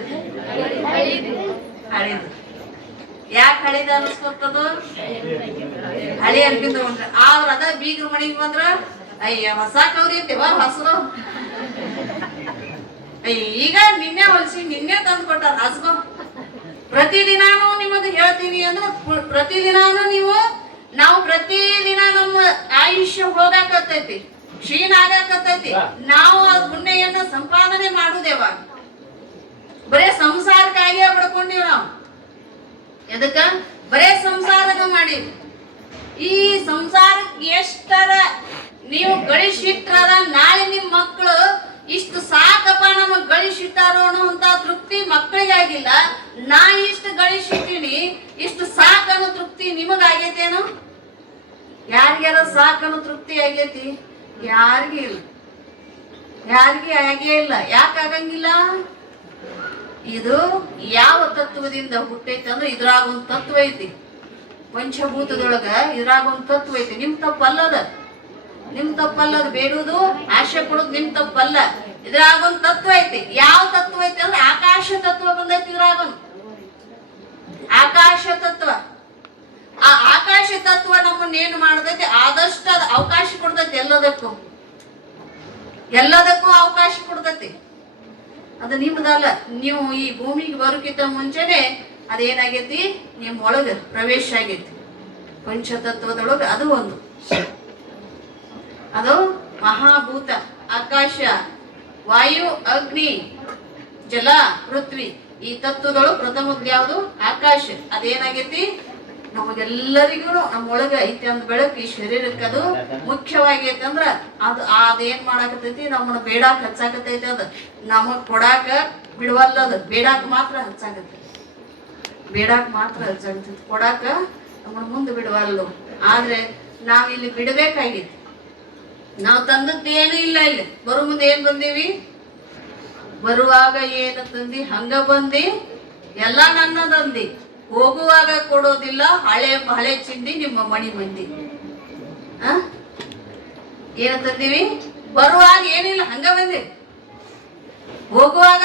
ಹಳಿದು ಯಾಕೆ ಹಳಿದ ಅನಿಸ್ಕೊತದು? ಹಳಿ ಅನ್ಕಿಂತ ಆದ್ರ ಅದ ಬೀಗ್ರ ಮನಿಗ್ ಬಂದ್ರ ಅಯ್ಯ ಹೊಸ ಕೌದಿ ಐತಿವ ಹಸರು. ಈಗ ನಿನ್ನೆ ಹೊಲಿಸಿ ನಿನ್ನೆ ತಂದು ಕೊಟ್ಟಾರ ಹಸ್ಗೋ. ಪ್ರತಿದಿನಾನು ನಿಮಗ್ ಹೇಳ್ತೀವಿ ಅಂದ್ರೆ ಪ್ರತಿದಿನಾನು ನಾವು ಪ್ರತಿದಿನ ನಮ್ಮ ಆಯುಷ್ಯ ಹೋಗಾಕತ್ತೈತಿ, ಕ್ಷೀಣ ಆಗಾಕತ್ತೈತಿ. ನಾವು ಆ ಪುಣ್ಯನ್ನ ಸಂಪಾದನೆ ಮಾಡುದೇವ. ಬರೇ ಸಂಸಾರಕ್ಕಾಗಿ ಬಿಡ್ಕೊಂಡಿವ್ ನಾವು. ಎದಕ್ಕ? ಬರೇ ಸಂಸಾರನ ಮಾಡೀವಿ. ಈ ಸಂಸಾರಕ್ಕೆ ಎಷ್ಟರ ನೀವು ಗಳಿಸಿಟ್ಟಾರ, ನಾಳೆ ನಿಮ್ ಮಕ್ಕಳು ಇಷ್ಟು ಸಾಕಪ್ಪ ನಮಗ್ ಗಳಿಸಿಟ್ಟಾರೋ ಅನ್ನುವಂತ ತೃಪ್ತಿ ಮಕ್ಕಳಿಗಾಗಿಲ್ಲ. ನಾ ಇಷ್ಟು ಗಳಿಸಿಟ್ಟಿನಿ, ಇಷ್ಟು ಸಾಕನ್ನು ತೃಪ್ತಿ ನಿಮಗಾಗೈತೇನು? ಯಾರಿಗಾರ ಸಾಕನ್ನು ತೃಪ್ತಿ ಆಗೈತಿ? ಯಾರಿಗೂ ಇಲ್ಲ, ಯಾರಿಗೆ ಆಗೇ ಇಲ್ಲ. ಯಾಕೆ ಆಗಂಗಿಲ್ಲ? ಇದು ಯಾವ ತತ್ವದಿಂದ ಹುಟ್ಟೈತಿ ಅಂದ್ರೆ ಇದ್ರಾಗ ಒಂದು ತತ್ವ ಐತಿ. ಪಂಚಭೂತದೊಳಗ ಇದ್ರಾಗ ಒಂದು ತತ್ವ ಐತಿ. ನಿಮ್ ತಪ್ಪಲ್ಲದ, ನಿಮ್ ತಪ್ಪಲ್ಲದ. ಬೇಡುವುದು ಆಶೆ ಪಡೋದು ನಿಮ್ ತಪ್ಪಲ್ಲ. ಇದ್ರಾಗ ಒಂದು ತತ್ವ ಐತಿ. ಯಾವ ತತ್ವ ಐತಿ ಅಂದ್ರೆ ಆಕಾಶ ತತ್ವ ಬಂದೈತಿ. ಇದ್ರಾಗ ಆಕಾಶ ತತ್ವ. ಆ ಆಕಾಶ ತತ್ವ ನಮ್ಮನ್ನ ಏನ್ ಮಾಡ್ತೈತಿ? ಆದಷ್ಟು ಅದು ಅವಕಾಶ ಕೊಡ್ತೈತಿ ಎಲ್ಲದಕ್ಕೂ. ಎಲ್ಲದಕ್ಕೂ ಅವಕಾಶ ಕೊಡ್ತತಿ. ಅದು ನಿಮ್ದಲ್ಲ. ನೀವು ಈ ಭೂಮಿಗೆ ಬರೋಕ್ಕಿಂತ ಮುಂಚೆನೆ ಅದೇನಾಗೈತಿ, ನಿಮ್ಮ ಒಳಗ ಪ್ರವೇಶ ಆಗೈತಿ. ಪಂಚತತ್ವದೊಳಗ ಅದು ಒಂದು, ಅದು ಮಹಾಭೂತ. ಆಕಾಶ, ವಾಯು, ಅಗ್ನಿ, ಜಲ, ಪೃಥ್ವಿ, ಈ ತತ್ವದೊಳಗೆ ಪ್ರಥಮದ್ದು ಯಾವುದು? ಆಕಾಶ. ಅದೇನಾಗೈತಿ, ನಮಗೆಲ್ಲರಿಗೂ ನಮ್ಮೊಳಗ ಐತಿ ಅಂದ ಬೆಳಕು ಈ ಶರೀರಕ್ಕೆ ಅದು ಮುಖ್ಯವಾಗೈತಿ. ಅಂದ್ರ ಅದೇನ್ ಮಾಡಾಕತೈತಿ, ನಮ್ಮನ್ನ ಬೇಡಾಕ ಹಚ್ಚಾಕತೈತಿ. ಅದ ನಮಗ್ ಕೊಡಾಕ ಬಿಡುವಲ್ಲ, ಅದು ಬೇಡಾಕ ಮಾತ್ರ ಹಚ್ಚಾಕತೈತಿ. ಬೇಡಾಕ ಮಾತ್ರ ಹಚ್ಚಾಕತೈತಿ, ಕೊಡಾಕ ನಮ್ಮನ್ನ ಮುಂದೆ ಬಿಡುವಲ್ಲ. ಆದ್ರೆ ನಾವಿಲ್ಲಿ ಬಿಡಬೇಕಾಗಿತ್ತು. ನಾವು ತಂದದ್ದು ಏನು ಇಲ್ಲ. ಇಲ್ಲಿ ಬರೋ ಮುಂದೆ ಏನ್ ಬಂದೀವಿ? ಬರುವಾಗ ಏನು ತಂದಿ ಹಂಗ ಬಂದಿ, ಎಲ್ಲ ನನ್ನದಂದಿ. ಹೋಗುವಾಗ ಕೊಡೋದಿಲ್ಲ, ಹಳೆ ಚಿಂದಿ ನಿಮ್ಮ ಮಣಿ ಮಂದಿ. ಏನ ತಂದೀವಿ? ಬರುವಾಗ ಏನಿಲ್ಲ, ಹಂಗ ಬಂದಿ. ಹೋಗುವಾಗ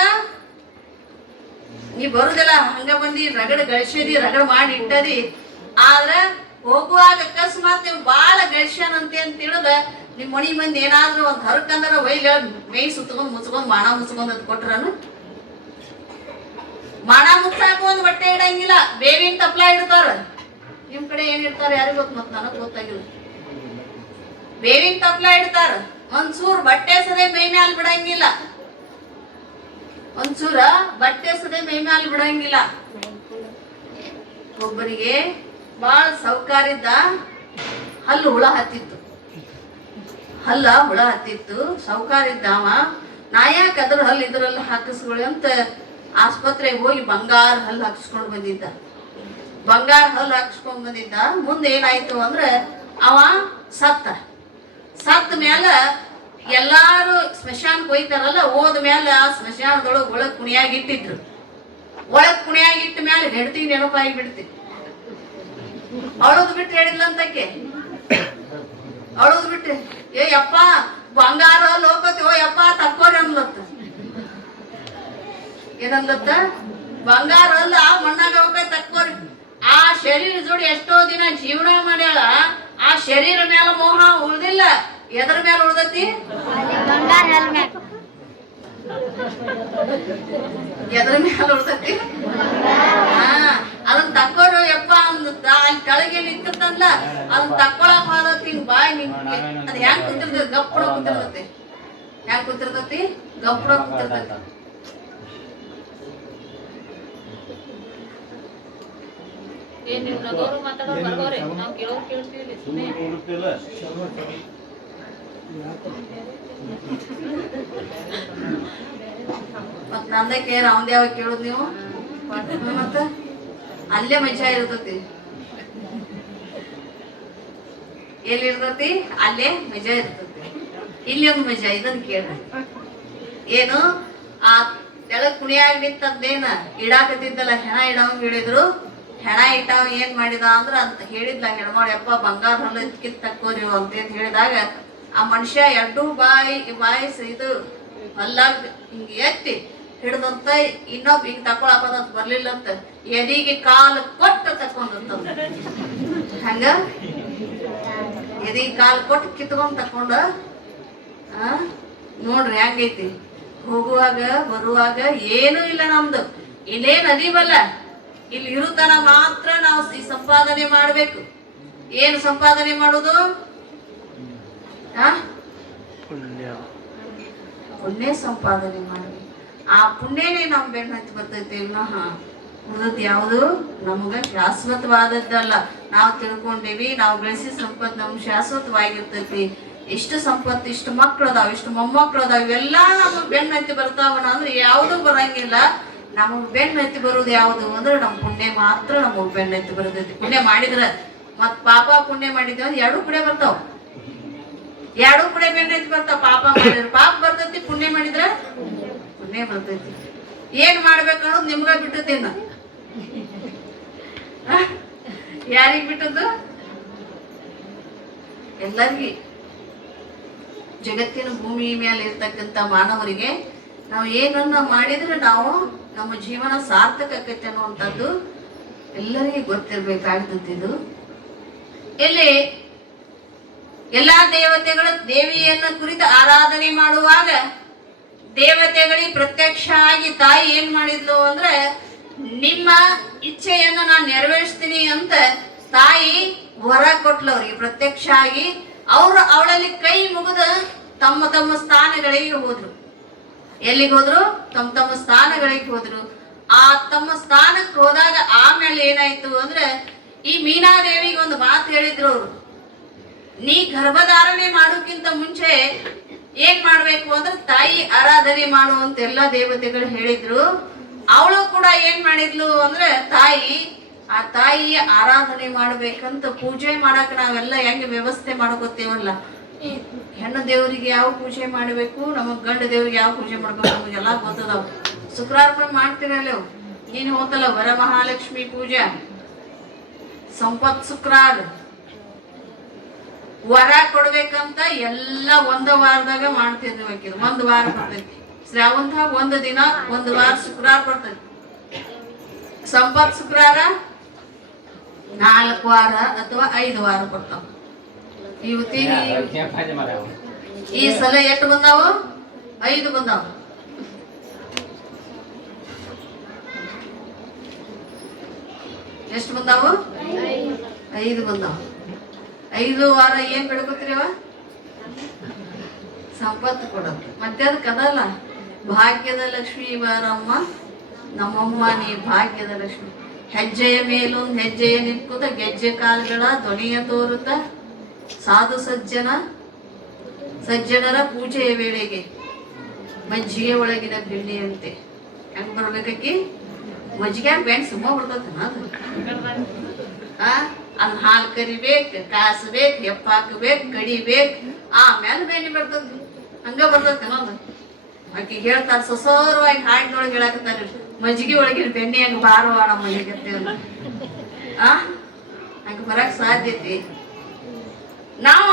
ನೀ ಬರುದಿಲ್ಲ, ಹಂಗ ಬಂದಿ, ರಗಡ್ ಗಳಿಸಿದಿ, ರಗಡ್ ಮಾಡಿ ಇಟ್ಟದಿ. ಆದ್ರ ಹೋಗುವಾಗ ಅಕಸ್ಮಾತ್ ನೀವು ಬಾಳ ಗಳಿಸ್ಯಾನ ಅಂತ ತಿಳಿದ ನಿಮ್ ಮಣಿ ಮಂದಿ ಏನಾದ್ರೂ ಒಂದ್ ಹರಕಂದ್ರ ಒಯ್ಲ ಮೈ ಸುತ್ಕೊಂಡ್ ಮುಚ್ಕೊಂಡ್ ಮಾನ ಮುಚ್ಕೊಂಡ್ ಅದ್ ಕೊಟ್ರನು? ಮಾನ ಮುಚ್ಚಾಕ ಒಂದ್ ಬಟ್ಟೆ ಇಡಂಗಿಲ್ಲ, ಬೇವಿನ ತಪ್ಲ ಇಡ್ತಾರ. ನಿಮ್ ಕಡೆ ಏನ್ ಇಡ್ತಾರ ಯಾರಿಗ ಗೊತ್ತ, ಮತ್ ನನಗ್ ಗೊತ್ತಾಗಿಲ್ಲ. ಬೇವಿನ ತಪ್ಲ ಇಡ್ತಾರ. ಒಂದ್ಸೂರ್ ಬಟ್ಟೆ ಸದೆ ಮೈ ಮ್ಯಾಲ ಬಿಡಂಗಿಲ್ಲ. ಒಂದ್ಸೂರ ಬಟ್ಟೆ ಸದೆ ಮೈ ಮ್ಯಾಲ ಬಿಡಂಗಿಲ್ಲ. ಒಬ್ಬರಿಗೆ ಬಾಳ ಸೌಕಾರಿದ್ದ ಹಲ್ಲು ಹುಳ ಹತ್ತಿತ್ತು. ಹುಳ ಹತ್ತಿತ್ತು, ಸೌಕಾರಿದ್ದಾವ. ನಾ ಯಾಕೆ ಅದ್ರ ಹಲ್ಲು ಇದ್ರಲ್ಲ ಹಾಕಿಸ್ಕೊಳ್ಳಿ ಅಂತ ಆಸ್ಪತ್ರೆಗೆ ಹೋಗಿ ಬಂಗಾರ ಹಲ್ಲು ಹಾಕಿಸ್ಕೊಂಡ್ ಬಂದಿದ್ದ. ಬಂಗಾರ ಹಲ್ಲು ಹಾಕಿಸ್ಕೊಂಡ್ ಬಂದಿದ್ದ. ಮುಂದೆ ಏನಾಯ್ತು ಅಂದ್ರೆ ಅವ ಸತ್ತ ಮ್ಯಾಲ ಎಲ್ಲಾರು ಸ್ಮಶಾನಕ್ಕೆ ಹೋಯ್ತಾರಲ್ಲ, ಹೋದ ಮ್ಯಾಲ ಆ ಸ್ಮಶಾನದೊಳಗೆ ಒಳಗ್ ಕುಣಿಯಾಗಿಟ್ಟಿದ್ರು. ಒಳಗ್ ಕುಣಿಯಾಗಿಟ್ಟ ಮ್ಯಾಲ ಹೆಡ್ತಿ ನೆನಪಾಗಿ ಬಿಡ್ತಿ. ಅವಳದ್ ಬಿಟ್ಟು ಹೇಳಿದ್ಲಂತಕ್ಕೆ, ಅವಳದ್ ಬಿಟ್ಟು ಏ ಯಪ್ಪ ಬಂಗಾರ ಲೋಕತಿ, ಓ ಯಪ್ಪ ತಕ್ಕೋರಿ ಅನ್ಲತ್ತ. ಏನನ್ಲತ್ತ? ಬಂಗಾರ ಅಲ್ಲ, ಮಣ್ಣಾಗ ಹೋಗ ತಕ್ಕೋರಿ. ಆ ಶರೀರ ಜೋಡಿ ಎಷ್ಟೋ ದಿನ ಜೀವನ ಮಾಡ್ಯಾಳ. ಆ ಶರೀರ ಮ್ಯಾಲ ಮೋಹ ಉಳ್ದಿಲ್ಲ. ಎದ್ರ ಮ್ಯಾಲ ಉಳ್ದತಿ? ಎದ್ರ ಮ್ಯಾಲ ಉಳ್ದತಿ? ಅದನ್ನ ತಕ್ಕೋರು ಯಪ್ಪ ಅಂದ. ಅಲ್ಲಿ ಕೆಳಗೆ ನಿಂತಿರ್ತಲ್ಲ, ಅದನ್ನ ತಕ್ಕೊಳಕ್ ಹೋದತ್ ಹಿಂಗ್ ಬಾಯ್ ನಿಂತ. ಅದ್ ಹೆಂಗ್ ಕೂತಿರ್ತೈತಿ? ಗಪ್ಪಡ ಕೂತಿರ್ತೈತಿ. ಹೆಂಗ್ ಕೂತಿರ್ತೈತಿ? ಗಪ್ಪಡ ಕೂತಿರ್ತೈತಿ. ಏನ್ ನೀವು ನಗೋರು ಮಾತಾಡೋರು ಬರ್ಗೋರಿ, ನಾವು ಕೇಳೋರು ಕೇಳ್ತೀವಿ. ಮತ್ ನಂದಕ್ಕೆ ಅವಂದ ಯಾವ ಕೇಳುದ್ ನೀವು? ಮತ್ತ ಅಲ್ಲೇ ಮಜಾ ಇರ್ತತಿ. ಎಲ್ಲಿ ಇರ್ತತಿ? ಅಲ್ಲೇ ಮಜಾ ಇರ್ತತಿ. ಇಲ್ಲಿ ಒಂದು ಮಜಾ. ಇದನ್ ಕೇಳ. ಏನು ಆ ತೆಳಗ್ ಕುಣಿಯಾಗ ನಿಂತದ್ದೇನ ಇಡಾಕತ್ತಿದ್ದಲ್ಲ, ಹೆಣ ಇಡವಂಗ್ ಹೇಳಿದ್ರು. ಹೆಣ ಇಟ್ಟವ ಏನ್ ಮಾಡಿದ ಅಂದ್ರ ಅಂತ ಹೇಳಿದ್ಲ ಹೆಣ್ಮಾಡಿ, ಯಪ್ಪ ಬಂಗಾರ ಹಲ್ಲ ಕಿತ್ ತಕ್ಕೋರಿ ಅಂತ ಹೇಳಿದಾಗ ಆ ಮನುಷ್ಯ ಎರಡು ಬಾಯಿ ಇದು ಹಲ್ಲಾಗ ಹಿಂಗ ಎತ್ತಿ ಹಿಡ್ದಂತ ಇನ್ನೊಬ್ಬ ಹಿಂಗ್ ತಕೊಳಕದಂತ ಬರ್ಲಿಲ್ಲ ಅಂತ ಎದಿಗೆ ಕಾಲು ಕೊಟ್ಟು ತಕೊಂಡಂತ. ಹಂಗ ಎದಿಗೆ ಕಾಲು ಕೊಟ್ಟು ಕಿತ್ಕೊಂಡ್ ತಕೊಂಡ. ನೋಡ್ರಿ ಹೆಂಗೈತಿ. ಹೋಗುವಾಗ ಬರುವಾಗ ಏನೂ ಇಲ್ಲ ನಮ್ದು. ಇಲ್ಲೇನ್ ಅದೀವಲ್ಲ, ಇಲ್ಲಿ ಇರುತನ ಮಾತ್ರ ನಾವು ಈ ಸಂಪಾದನೆ ಮಾಡ್ಬೇಕು. ಏನು ಸಂಪಾದನೆ ಮಾಡುದು? ಪುಣ್ಯ ಸಂಪಾದನೆ ಮಾಡ್ಬೇಕು. ಆ ಪುಣ್ಯನೇ ನಮ್ ಬೆನ್ನ ಹತ್ತಿ ಬರ್ತೈತಿ. ಉಳಿದದ್ದು ಯಾವುದು ನಮ್ಗ ಶಾಶ್ವತವಾದದ್ದಲ್ಲ. ನಾವು ತಿಳ್ಕೊಂಡೇವಿ, ನಾವು ಗಳಿಸಿದ ಸಂಪತ್ತು ನಮ್ಗೆ ಶಾಶ್ವತವಾಗಿರ್ತೈತಿ. ಇಷ್ಟು ಸಂಪತ್ತು, ಇಷ್ಟು ಮಕ್ಳು ಅದಾವ, ಇಷ್ಟು ಮೊಮ್ಮಕ್ಳು ಅದಾವ, ಇವೆಲ್ಲಾ ನಮಗ್ ಬೆನ್ನ ಹತ್ತಿ ಬರ್ತಾವನ ಅಂದ್ರೆ ಯಾವುದು ಬರಂಗಿಲ್ಲ. ನಮಗ್ ಬೆನ್ನ ಹತ್ತಿ ಬರುದು ಯಾವುದು ಅಂದ್ರೆ ನಮ್ ಪುಣ್ಯ ಮಾತ್ರ ನಮಗ್ ಬೆನ್ನ ಹತ್ತಿ ಬರ್ತೈತಿ. ಪುಣ್ಯ ಮಾಡಿದ್ರ ಮತ್ ಪಾಪ ಪುಣ್ಯ ಮಾಡಿದ್ವಿ ಅಂದ್ರೆ ಎರಡೂ ಕಡೆ ಬರ್ತಾವ. ಎರಡೂ ಕಡೆ ಬೆನ್ನ ಹತ್ತಿ ಬರ್ತಾವ. ಪಾಪ ಮಾಡಿದ್ರ ಪಾಪ ಬರ್ತೈತಿ, ಪುಣ್ಯ ಮಾಡಿದ್ರ ಪುಣ್ಯ ಬರ್ತೈತಿ. ಏನ್ ಮಾಡ್ಬೇಕು ಅನ್ನೋದು ನಿಮ್ಗ ಬಿಟ್ಟದೇನ? ಯಾರಿಗ್ ಬಿಟ್ಟದ್ದು? ಎಲ್ಲರಿಗೂ. ಜಗತ್ತಿನ ಭೂಮಿ ಮೇಲೆ ಇರ್ತಕ್ಕಂಥ ಮಾನವರಿಗೆ ನಾವು ಏನನ್ನ ಮಾಡಿದ್ರೆ ನಾವು ನಮ್ಮ ಜೀವನ ಸಾರ್ಥಕ ಆಕೈತೆ ಅನ್ನುವಂಥದ್ದು ಎಲ್ಲರಿಗೂ ಗೊತ್ತಿರ್ಬೇಕಾಗ್ತದ್ದು. ಇಲ್ಲಿ ಎಲ್ಲಾ ದೇವತೆಗಳು ದೇವಿಯನ್ನು ಕುರಿತು ಆರಾಧನೆ ಮಾಡುವಾಗ ದೇವತೆಗಳಿಗೆ ಪ್ರತ್ಯಕ್ಷ ಆಗಿ ತಾಯಿ ಏನ್ ಮಾಡಿದ್ಲು ಅಂದ್ರೆ, ನಿಮ್ಮ ಇಚ್ಛೆಯನ್ನ ನಾನು ನೆರವೇರಿಸ್ತೀನಿ ಅಂತ ತಾಯಿ ವರ ಕೊಟ್ಲು ಅವ್ರಿಗೆ ಪ್ರತ್ಯಕ್ಷ ಆಗಿ. ಅವಳಲ್ಲಿ ಕೈ ಮುಗಿದು ತಮ್ಮ ತಮ್ಮ ಸ್ಥಾನಗಳಿಗೆ ಹೋದ್ರು. ಎಲ್ಲಿಗೆ ಹೋದ್ರು? ತಮ್ಮ ತಮ್ಮ ಸ್ಥಾನಗಳಿಗೆ ಹೋದ್ರು. ಆ ತಮ್ಮ ಸ್ಥಾನಕ್ಕೆ ಹೋದಾಗ ಆಮೇಲೆ ಏನಾಯ್ತು ಅಂದ್ರೆ, ಈ ಮೀನಾದೇವಿಗೆ ಒಂದು ಮಾತು ಹೇಳಿದ್ರು ಅವರು, ನೀ ಗರ್ಭಧಾರಣೆ ಮಾಡೋಕ್ಕಿಂತ ಮುಂಚೆ ಏನ್ ಮಾಡ್ಬೇಕು ಅಂದ್ರೆ ತಾಯಿ ಆರಾಧನೆ ಮಾಡುವಂತ ಎಲ್ಲಾ ದೇವತೆಗಳು ಹೇಳಿದ್ರು. ಅವಳು ಕೂಡ ಏನ್ ಮಾಡಿದ್ಲು ಅಂದ್ರೆ, ಆ ತಾಯಿಯ ಆರಾಧನೆ ಮಾಡ್ಬೇಕಂತ ಪೂಜೆ ಮಾಡಕ್ ನಾವೆಲ್ಲ ಹೆಂಗ್ ವ್ಯವಸ್ಥೆ ಮಾಡ್ಕೋತೇವಲ್ಲ, ಹೆಣ್ಣು ದೇವರಿಗೆ ಯಾವ ಪೂಜೆ ಮಾಡ್ಬೇಕು, ನಮಗ್ ಗಂಡ ದೇವ್ರಿಗೆ ಯಾವ ಪೂಜೆ ಮಾಡ್ಬೇಕು ನಮಗೆಲ್ಲ ಗೊತ್ತದಾವ. ಶುಕ್ರವಾರ ಮಾಡ್ತಿರಲ್ಲ ನೀನ್ ಹೋತಲ್ಲ ವರಮಹಾಲಕ್ಷ್ಮಿ ಪೂಜೆ, ಸಂಪತ್ ಶುಕ್ರವಾರ ವರ ಕೊಡ್ಬೇಕಂತ ಎಲ್ಲ ಒಂದ ವಾರದಾಗ ಮಾಡ್ತಿದ್ವಿ. ಹಾಕಿದ್ರು ಒಂದ್ ವಾರ ಬರ್ತೈತಿ. ಶ್ರಾವಣದಾಗ ಒಂದು ದಿನ ಒಂದು ವಾರ ಶುಕ್ರವಾರ ಬರ್ತೈತಿ. ಸಂಪತ್ ಶುಕ್ರವಾರ 4 ವಾರ ಅಥವಾ 5 ವಾರ ಬರ್ತಾವ. ಈ ಸಲ ಎಷ್ಟು ಬಂದಾವು? 5 ಬಂದಾವ. ಎಷ್ಟು ಬಂದಾವು? 5 ಬಂದಾವ. 5 ವಾರ ಏನ್ ಬೆಳ್ಕೊತೀರಿವ? ಸಂಪತ್ತು ಕೊಡೋದು. ಮತ್ತೆ ಅದಕ್ಕೆ ಅದಲ್ಲ, ಭಾಗ್ಯದ ಲಕ್ಷ್ಮೀ ಬಾರಮ್ಮ ನಮ್ಮಮ್ಮ ನೀ ಭಾಗ್ಯದ ಲಕ್ಷ್ಮಿ. ಹೆಜ್ಜೆಯ ಮೇಲೊಂದು ಹೆಜ್ಜೆಯ ನಿಕ್ಕುತ್ತ ಗೆಜ್ಜೆ ಕಾಲುಗಳ ಧ್ವನಿಯ ತೋರುತ್ತ ಸಾಧು ಸಜ್ಜನರ ಪೂಜೆಯ ವೇಳೆಗೆ ಮಜ್ಜಿಗೆ ಒಳಗಿನ ಬೆಣ್ಣೆಯಂತೆ. ಹೆಂಗ್ ಬರ್ಬೇಕಿ? ಮಜ್ಜಿಗೆ ಬೆಣ್ಣೆ ಸುಮ್ಮ ಬರ್ತದ ಅದು. ಅದ್ ಹಾಲು ಕರಿಬೇಕು, ಕಾಸಬೇಕು, ಹೆಪ್ಪ ಹಾಕಬೇಕು, ಕಡಿಬೇಕು, ಆಮೇಲೆ ಬೆಣ್ಣೆ ಬರ್ತದ. ಹಂಗ ಬರ್ತದ ಅನ್ನೋದು. ಆಕಿ ಹೇಳ್ತಾರ, ಸೊಸರವಾಗಿ ಹಾಡಿನೊಳಗೆ ಹೇಳಕತ್ತಾರ, ಮಜ್ಜಿಗೆ ಒಳಗಿನ ಬೆಣ್ಣೆ ಹಂಗ ಬಾರವಾಡ ಮಜ್ಜಿಗೆತ್ತೇವಲ್ಲ ಹಂಗ ಬರಕ್ ಸಾಧ್ಯತೆ. ನಾವ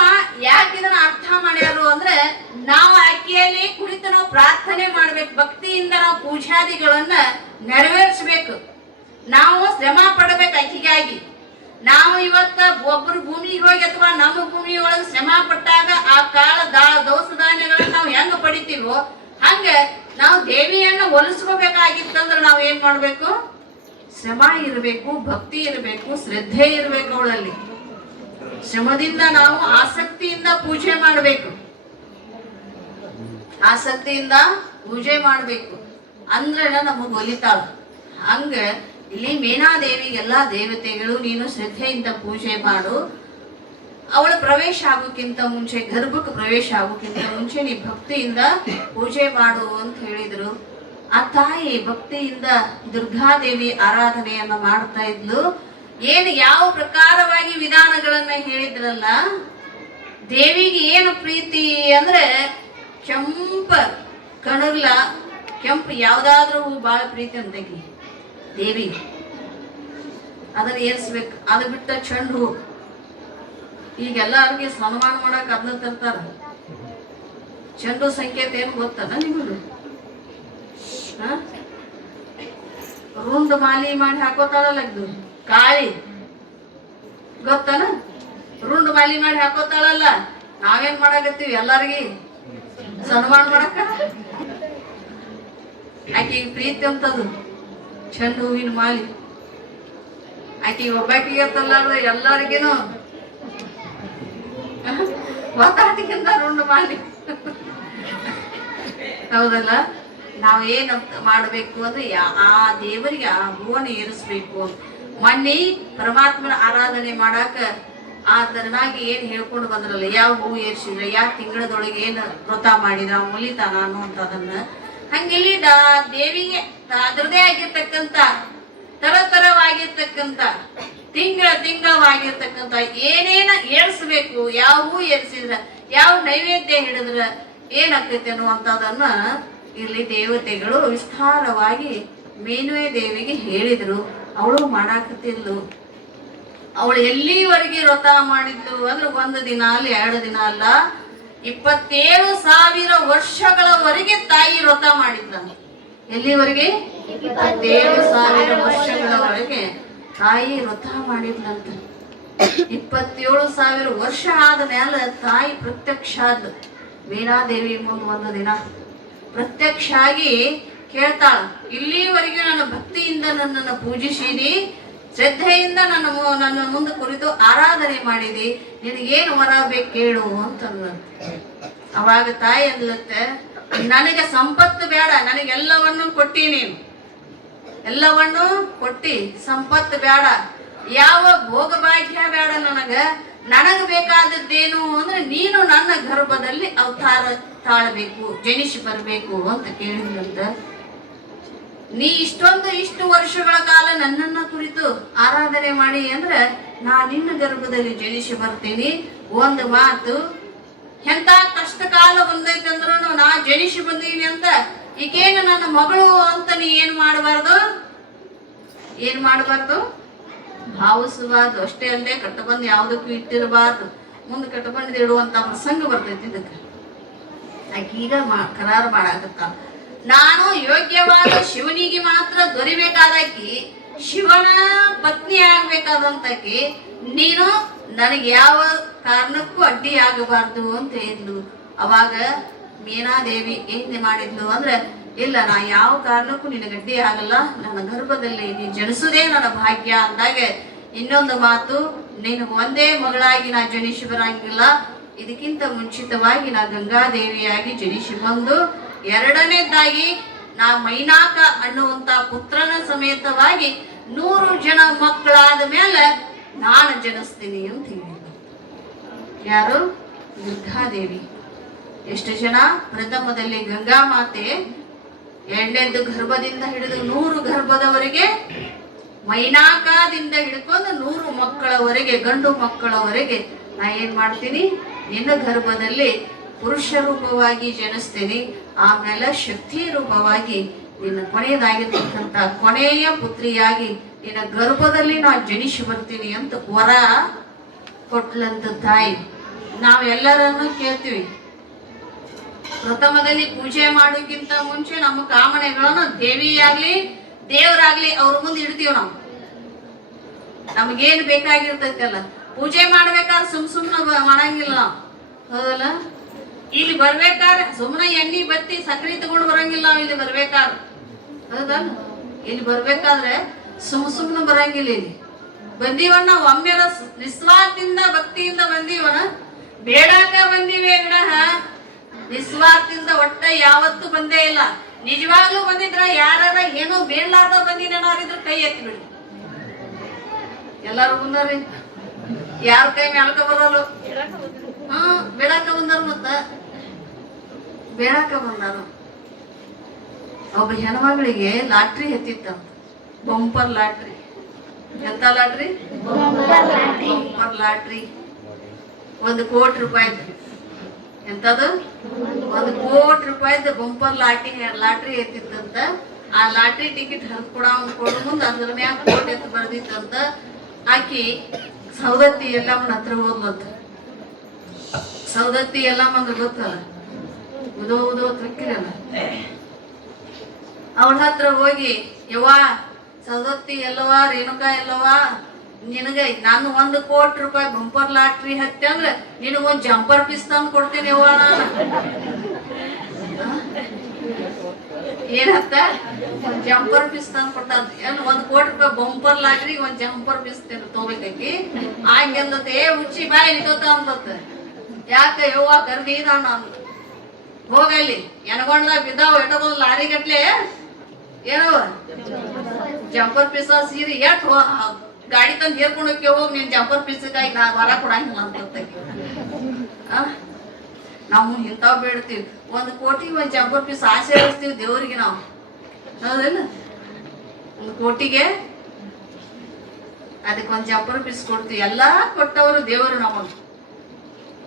ಯಾಕೆ ಇದನ್ನ ಅರ್ಥ ಮಾಡ್ಯಾರು ಅಂದ್ರೆ, ನಾವು ಅಕ್ಕಿಯಲ್ಲಿ ಕುರಿತು ನಾವು ಪ್ರಾರ್ಥನೆ ಮಾಡ್ಬೇಕು. ಭಕ್ತಿಯಿಂದ ನಾವು ಪೂಜಾದಿಗಳನ್ನ ನೆರವೇರಿಸ್ಬೇಕು. ನಾವು ಶ್ರಮ ಪಡಬೇಕು ಅಕ್ಕಿಗಾಗಿ. ನಾವು ಇವತ್ತ ಒಬ್ಬರು ಭೂಮಿಗೆ ಹೋಗಿ ಅಥವಾ ನಮ್ಮ ಭೂಮಿಯೊಳಗೆ ಶ್ರಮ ಪಟ್ಟಾಗ ಆ ಕಾಳ ದವಸ ಧಾನ್ಯಗಳನ್ನ ನಾವು ಹೆಂಗ ಪಡಿತೀವೋ ಹಂಗ ನಾವು ದೇವಿಯನ್ನ ಒಲಿಸ್ಕೋಬೇಕಾಗಿತ್ತಂದ್ರೆ ನಾವು ಏನ್ ಮಾಡ್ಬೇಕು? ಶ್ರಮ ಇರಬೇಕು, ಭಕ್ತಿ ಇರಬೇಕು, ಶ್ರದ್ಧೆ ಇರಬೇಕು. ಅವಳಲ್ಲಿ ಶ್ರಮದಿಂದ ನಾವು ಆಸಕ್ತಿಯಿಂದ ಪೂಜೆ ಮಾಡಬೇಕು. ಆಸಕ್ತಿಯಿಂದ ಪೂಜೆ ಮಾಡ್ಬೇಕು ಅಂದ್ರೆ ನಮಗ್ ಒಲಿತಾಳ. ಹಂಗ ಇಲ್ಲಿ ಮೀನಾದೇವಿಗೆಲ್ಲಾ ದೇವತೆಗಳು ನೀನು ಶ್ರದ್ಧೆಯಿಂದ ಪೂಜೆ ಮಾಡು. ಅವಳ ಪ್ರವೇಶ ಆಗೋಕ್ಕಿಂತ ಮುಂಚೆ, ಗರ್ಭಕ್ಕೆ ಪ್ರವೇಶ ಆಗೋಕ್ಕಿಂತ ಮುಂಚೆ ನೀ ಭಕ್ತಿಯಿಂದ ಪೂಜೆ ಮಾಡು ಅಂತ ಹೇಳಿದ್ರು. ಆ ತಾಯಿ ಭಕ್ತಿಯಿಂದ ದುರ್ಗಾದೇವಿ ಆರಾಧನೆಯನ್ನ ಮಾಡ್ತಾ ಇದ್ಲು. ಯಾವ ಪ್ರಕಾರವಾಗಿ ವಿಧಾನಗಳನ್ನ ಹೇಳಿದ್ರಲ್ಲ, ದೇವಿಗೆ ಏನು ಪ್ರೀತಿ ಅಂದ್ರೆ ಕೆಂಪು ಯಾವ್ದಾದ್ರೂ ಹೂ ಬಹಳ ಪ್ರೀತಿ ಅಂತಕಿ ದೇವಿ. ಅದನ್ನ ಏರ್ಸ್ಬೇಕು. ಅದು ಬಿಟ್ಟ ಚೆಂಡು ಹೂ. ಈಗೆಲ್ಲರಿಗೆ ಸನ್ಮಾನ ಮಾಡಕ್ ಅದನ್ನ ತರ್ತಾರ. ಚೆಂಡು ಸಂಕೇತ ಏನು ಗೊತ್ತಲ್ಲ ನಿಮಗೂ? ರುಂಡ್ ಮಾಲಿ ಮಾಡಿ ಹಾಕೋತಾಳಲ್ಲ ಕಾಳಿ, ಗೊತ್ತಲ್ಲ? ರುಂಡ್ ಮಾಲಿ ಮಾಡಿ ಹಾಕೋತಾಳಲ್ಲ. ನಾವೇನ್ ಮಾಡಾಕತ್ತೀವಿ? ಎಲ್ಲಾರ್ಗಿ ಸನ್ಮಾನ ಮಾಡಕ. ಆಕೆಗೆ ಪ್ರೀತಿ ಅಂತದು ಚೆಂಡು ಹೂವಿನ ಮಾಲಿ. ಆಕೆ ಒಬ್ಬಾಕಿಗೆ ಅಂತಲ್ಲಾರ್ದ ಎಲ್ಲರಿಗೇನು ಒತ್ತಾಟಿಗಿಂತ ರುಂಡ್ ಮಾಲಿ. ಹೌದಲ್ಲ? ನಾವೇನ್ ಮಾಡ್ಬೇಕು ಅಂದ್ರೆ ಆ ದೇವರಿಗೆ ಆ ಹೂವನ್ನು ಏರಿಸ್ಬೇಕು. ಮೊನ್ನೆ ಪರಮಾತ್ಮನ ಆರಾಧನೆ ಮಾಡಾಕ ಆ ತರನಾಗಿ ಏನ್ ಹೇಳ್ಕೊಂಡು ಬಂದ್ರಲ್ಲ, ಯಾವ ಹೂ ಏರ್ಸಿದ್ರ, ಯಾವ ತಿಂಗಳದೊಳಗೆ ಏನ್ ವ್ರತ ಮಾಡಿದ್ರ, ಮುಲಿತಾನ ಅನ್ನುವಂಥದನ್ನ ಹಂಗಿಲ್ಲಿ ದೇವಿಗೆ ಅದರದೇ ಆಗಿರ್ತಕ್ಕಂಥ ತರತರವಾಗಿರ್ತಕ್ಕಂಥ ತಿಂಗಳವಾಗಿರ್ತಕ್ಕಂಥ ಏನೇನ ಏರ್ಸ್ಬೇಕು, ಯಾವ ಹೂ ಏರ್ಸಿದ್ರ, ಯಾವ ನೈವೇದ್ಯ ಹಿಡಿದ್ರ ಏನಾಗ್ತೈತೆ ಅನ್ನುವಂಥದನ್ನ ಇಲ್ಲಿ ದೇವತೆಗಳು ವಿಸ್ತಾರವಾಗಿ ಮೇನುವೆ ದೇವಿಗೆ ಹೇಳಿದ್ರು. ಅವಳು ಮಾಡಾಕತ್ತಿದ್ಲು. ಅವಳು ಎಲ್ಲಿವರೆಗೆ ವ್ರತ ಮಾಡಿದ್ಲು ಅಂದ್ರೆ 1 ದಿನ ಅಲ್ಲ, 2 ದಿನ ಅಲ್ಲ, 27,000 ವರ್ಷಗಳವರೆಗೆ ತಾಯಿ ವ್ರತ ಮಾಡಿದ್ಲ. ಎಲ್ಲಿವರೆಗೆ? 27,000 ವರ್ಷಗಳವರೆಗೆ ತಾಯಿ ವ್ರತ ಮಾಡಿದ್ಲಂತ. 27,000 ವರ್ಷ ಆದ ಮ್ಯಾಲ ತಾಯಿ ಪ್ರತ್ಯಕ್ಷ ಆದ ವೀಣಾದೇವಿ ಮುಂದೆ ಒಂದು ದಿನ ಪ್ರತ್ಯಕ್ಷ ಆಗಿ ಕೇಳ್ತಾಳ, ಇಲ್ಲಿವರೆಗೆ ನನ್ನ ಭಕ್ತಿಯಿಂದ ನನ್ನನ್ನು ಪೂಜಿಸಿದಿ, ಶ್ರದ್ಧೆಯಿಂದ ನನ್ನ ಮುಂದೆ ಕುರಿತು ಆರಾಧನೆ ಮಾಡಿದಿ, ನಿನಗೇನು ವರ ಬೇಕು ಕೇಳು ಅಂತ ಅವಾಗ ತಾಯಿ ಅಂದ್ಲತ್ತೆ, ನನಗೆ ಸಂಪತ್ತು ಬೇಡ, ನನಗೆಲ್ಲವನ್ನು ಕೊಟ್ಟಿ, ನೀನು ಎಲ್ಲವನ್ನು ಕೊಟ್ಟಿ, ಸಂಪತ್ತು ಬೇಡ, ಯಾವ ಭೋಗ ಭಾಗ್ಯ ಬೇಡ, ನನಗೆ ಬೇಕಾದದ್ದೇನು ಅಂದ್ರೆ ನೀನು ನನ್ನ ಗರ್ಭದಲ್ಲಿ ಅವತಾರ ತಾಳಬೇಕು, ಜನಿಸಿ ಬರಬೇಕು ಅಂತ ಕೇಳಿದಂತ. ನೀ ಇಷ್ಟು ವರ್ಷಗಳ ಕಾಲ ನನ್ನನ್ನ ಕುರಿತು ಆರಾಧನೆ ಮಾಡಿ ಅಂದ್ರೆ ನಾ ನಿನ್ನ ಗರ್ಭದಲ್ಲಿ ಜನಿಸಿ ಬರ್ತೀನಿ. ಒಂದು ಮಾತು, ಎಂತ ಕಷ್ಟ ಕಾಲ ಬಂದೈತೆ ಅಂದ್ರೂ ನಾ ಜನಿಸಿ ಬಂದೀನಿ ಅಂತ ಈಗೇನು ನನ್ನ ಮಗಳು ಅಂತ ನೀ ಏನ್ ಮಾಡಬಾರ್ದು ಭಾವಿಸಬಾರ್ದು. ಅಷ್ಟೇ ಅಲ್ಲದೆ ಕಟ್ಟಬಂದು ಯಾವುದಕ್ಕೂ ಇಟ್ಟಿರಬಾರ್ದು, ಮುಂದೆ ಕಟ್ಟಬಂದು ಇಡುವಂತ ಪ್ರಸಂಗ ಬರ್ತೈತಿ. ಇದಕ್ಕೆ ಆಕೀಗ ಕರಾರು ಮಾಡಾಕತ್ತ, ನಾನು ಯೋಗ್ಯವಾದ ಶಿವನಿಗೆ ಮಾತ್ರ ದೊರಿಬೇಕಾದಾಕಿ, ಶಿವನ ಪತ್ನಿ ಆಗ್ಬೇಕಾದಂತಾಕಿ, ನೀನು ನನಗೆ ಯಾವ ಕಾರಣಕ್ಕೂ ಅಡ್ಡಿ ಆಗಬಾರ್ದು ಅಂತ ಹೇಳಿದ್ಲು. ಅವಾಗ ಮೀನಾದೇವಿ ಏನ್ ಮಾಡಿದ್ಲು ಅಂದ್ರೆ, ಇಲ್ಲ, ನಾ ಯಾವ ಕಾರಣಕ್ಕೂ ನಿನಗೆ ಅಡ್ಡಿ ಆಗಲ್ಲ, ನನ್ನ ಗರ್ಭದಲ್ಲಿ ನೀ ಜನಿಸುದೇ ನನ್ನ ಭಾಗ್ಯ ಅಂದಾಗ, ಇನ್ನೊಂದು ಮಾತು, ನಿನಗೆ ಒಂದೇ ಮಗಳಾಗಿ ನಾ ಜನಿಸಿ ಬರಂಗಿಲ್ಲ, ಇದಕ್ಕಿಂತ ಮುಂಚಿತವಾಗಿ ನಾ ಗಂಗಾದೇವಿಯಾಗಿ ಜನಿಸಿ ಬಂದು, ಎರಡನೇದಾಗಿ ನಾ ಮೈನಾಕ ಅನ್ನುವಂತ ಪುತ್ರನ ಸಮೇತವಾಗಿ 100 ಜನ ಮಕ್ಕಳಾದ ಮೇಲೆ ನಾನು ಜನಿಸ್ತೀನಿ ಅಂತ ಹೇಳಿದ್ರು. ಯಾರು? ದುರ್ಗಾದೇವಿ. ಎಷ್ಟು ಜನ? ಪ್ರಥಮದಲ್ಲಿ ಗಂಗಾ ಮಾತೆ, ಎರಡನೇದ್ದು ಗರ್ಭದಿಂದ ಹಿಡಿದು 100 ಗರ್ಭದವರೆಗೆ, ಮೈನಾಕದಿಂದ ಹಿಡ್ಕೊಂಡು 100 ಮಕ್ಕಳವರೆಗೆ, ಗಂಡು ಮಕ್ಕಳವರೆಗೆ ನಾ ಏನ್ ಮಾಡ್ತೀನಿ, ನಿನ್ನ ಗರ್ಭದಲ್ಲಿ ಪುರುಷ ರೂಪವಾಗಿ ಜನಿಸ್ತೀನಿ, ಆಮೇಲೆ ಶಕ್ತಿ ರೂಪವಾಗಿ ನಿನ್ನ ಕೊನೆಯದಾಗಿರ್ತಕ್ಕಂಥ ಕೊನೆಯ ಪುತ್ರಿಯಾಗಿ ನಿನ್ನ ಗರ್ಭದಲ್ಲಿ ನಾ ಜನಿಸಿ ಬರ್ತೀನಿ ಅಂತ ವರ ಕೊಟ್ಲಂತ ತಾಯಿ. ನಾವೆಲ್ಲರನ್ನು ಕೇಳ್ತೀವಿ, ಪ್ರಥಮದಲ್ಲಿ ಪೂಜೆ ಮಾಡೋಕ್ಕಿಂತ ಮುಂಚೆ ನಮ್ಮ ಕಾಮನೆಗಳನ್ನು ದೇವಿಯಾಗ್ಲಿ ದೇವರಾಗ್ಲಿ ಅವ್ರ ಮುಂದೆ ಇಡ್ತೀವಿ. ನಮಗೇನು ಬೇಕಾಗಿರ್ತೈತಲ್ಲ, ಪೂಜೆ ಮಾಡ್ಬೇಕಾದ್ರೆ ಸುಮ್ಮನೆ ಮಾಡಂಗಿಲ್ಲ ನಾವು, ಹೌದಲ್ಲ? ಇಲ್ಲಿ ಬರ್ಬೇಕಾದ್ರೆ ಸುಮ್ಮನೆ ಎಣ್ಣೆ ಬತ್ತಿ ಸಕ್ಕರೆ ತಗೊಂಡು ಬರಂಗಿಲ್ಲ ನಾವು. ಇಲ್ಲಿ ಬರ್ಬೇಕಾದ್ರೆ, ಹೌದಲ್ಲ? ಇಲ್ಲಿ ಬರ್ಬೇಕಾದ್ರೆ ಸುಮ್ಮನೆ ಬರಂಗಿಲ್ಲ. ಇಲ್ಲಿ ಬಂದೀವನ್ನ ಒಮ್ಮೆ ನಿಸ್ವಾರ್ಥದಿಂದ ಭಕ್ತಿಯಿಂದ ಬಂದೀವನ, ಬೇಡಾಕ ಬಂದೀವಿ ವಿನಃ ನಿಸ್ವಾರ್ಥದಿಂದ ಒಟ್ಟ ಯಾವತ್ತೂ ಬಂದೇ ಇಲ್ಲ. ನಿಜವಾಗ್ಲೂ ಬಂದಿದ್ರ ಯಾರ ಏನೋ ಬೇಡಲಾರ್ದ ಬಂದಿನೇನಾರಿದ್ರು ಕೈ ಎತ್ತಿ ಬಿಡಿ. ಎಲ್ಲಾರು ಬಂದಾರಿ, ಯಾರ ಕೈ ಮ್ಯಾಲ್ಕ ಬರೋರು? ಬೇಡಾಕ ಬಂದಾರ, ಮತ್ತ ಬೇಡಾಕ ಬಂದಾರು. ಒಬ್ಬ ಹೆಣ್ಮಗಳಿಗೆ ಲಾಟ್ರಿ ಎತ್ತಿತ್ತಂತ, ಬಂಪರ್ ಲಾಟ್ರಿ. ಎಂತ ಲಾಟ್ರಿ? Bumper lottery. 1 ಕೋಟಿ ರೂಪಾಯಿದು. ಎಂತದು? 1 ಕೋಟಿ ರೂಪಾಯಿದು ಬಂಪರ್ ಲಾಟ್ರಿ ಎತ್ತಿತ್ತಂತ. ಆ ಲಾಟ್ರಿ ಟಿಕೆಟ್ ಕೊಡು ಮುಂದೆ ಅದ್ರ ಮ್ಯಾಗ ಕೋಟಿ ಎತ್ತು ಬರ್ದಿತ್ತಂತ. ಆಕಿ ಸೌದತ್ತಿ ಎಲ್ಲಮ್ಮನ ಹತ್ರ ಹೋದ್ಲಂತ. ಸೌದತ್ತಿ ಎಲ್ಲಮ್ಮ ಅಂದ್ರೆ ಗೊತ್ತಲ್ಲ, ಉದೋ ತಿಕ್ಕಿರಲ್ಲ. ಅವಳ ಹತ್ರ ಹೋಗಿ, ಯವ್ವಾ ಸೌದತ್ತಿ ಎಲ್ಲವಾ, ರೇಣುಕಾ ಎಲ್ಲವಾ, ನಿನಗೆ ನಾನು 1 ಕೋಟಿ ರೂಪಾಯಿ ಬಂಪರ್ ಲಾಟ್ರಿ ಹತ್ತಿ ಅಂದ್ರೆ ನಿನಗೊಂದು ಜಂಪರ್ ಪೀಸ್ ತಂದು ಕೊಡ್ತೀನಿ ಯವ್ವ. ನಾನು ಏನತ್ತ? ಜಂಪರ್ ಪೀಸ್ ತಂದು ಕೊಟ್ಟಾರ. 1 ಕೋಟಿ ರೂಪಾಯಿ ಬಂಪರ್ ಲಾಟ್ರಿಗೆ 1 ಜಂಪರ್ ಪೀಸ್ ತಗೋಬೇಕಾಕಿ. ಆಯ್ಕೆಂದತ್ತೆ, ಹುಚ್ಚಿ ಬಾಯಿ ನಿಂತ ಅಂತತ್ತ. ಯಾಕೆ ಯವ್ವ ಕರ್ದಿ ನಾನು ಹೋಗಲ್ಲಿ ಎನಗೊಂಡ್ದಾಗ ಬಿದ್ದಾವ ಎಟಗೊಂದು ಲಾರಿ ಗಟ್ಲೆ ಏನವ ಜಂಪರ್ ಪೀಸ ಸೀರೆ ಎಟ್ ಗಾಡಿ ತಂದು ಹೇರ್ಕೊಂಡೋಕೆ ಹೋಗಿ ನೀನ್ ಜಂಪರ್ ಪೀಸಕ್ಕಾಗಿ ನಾ ವರ ಕೊಡಂಗಿಲ್ಲ ಅಂತ. ನಾವು ಇಂಥವ್ ಬೇಡ್ತೀವಿ, 1 ಕೋಟಿಗೆ 1 ಜಂಪರ್ ಪೀಸ್ ಆಸೆ ಇರ್ತೀವಿ ದೇವ್ರಿಗೆ ನಾವು, ಹೌದಿಲ್ಲ? 1 ಕೋಟಿಗೆ ಅದಕ್ಕೆ 1 ಜಂಪರ್ ಪೀಸ್ ಕೊಡ್ತೀವಿ. ಎಲ್ಲಾ ಕೊಟ್ಟವರು ದೇವರು, ನಮಗೆ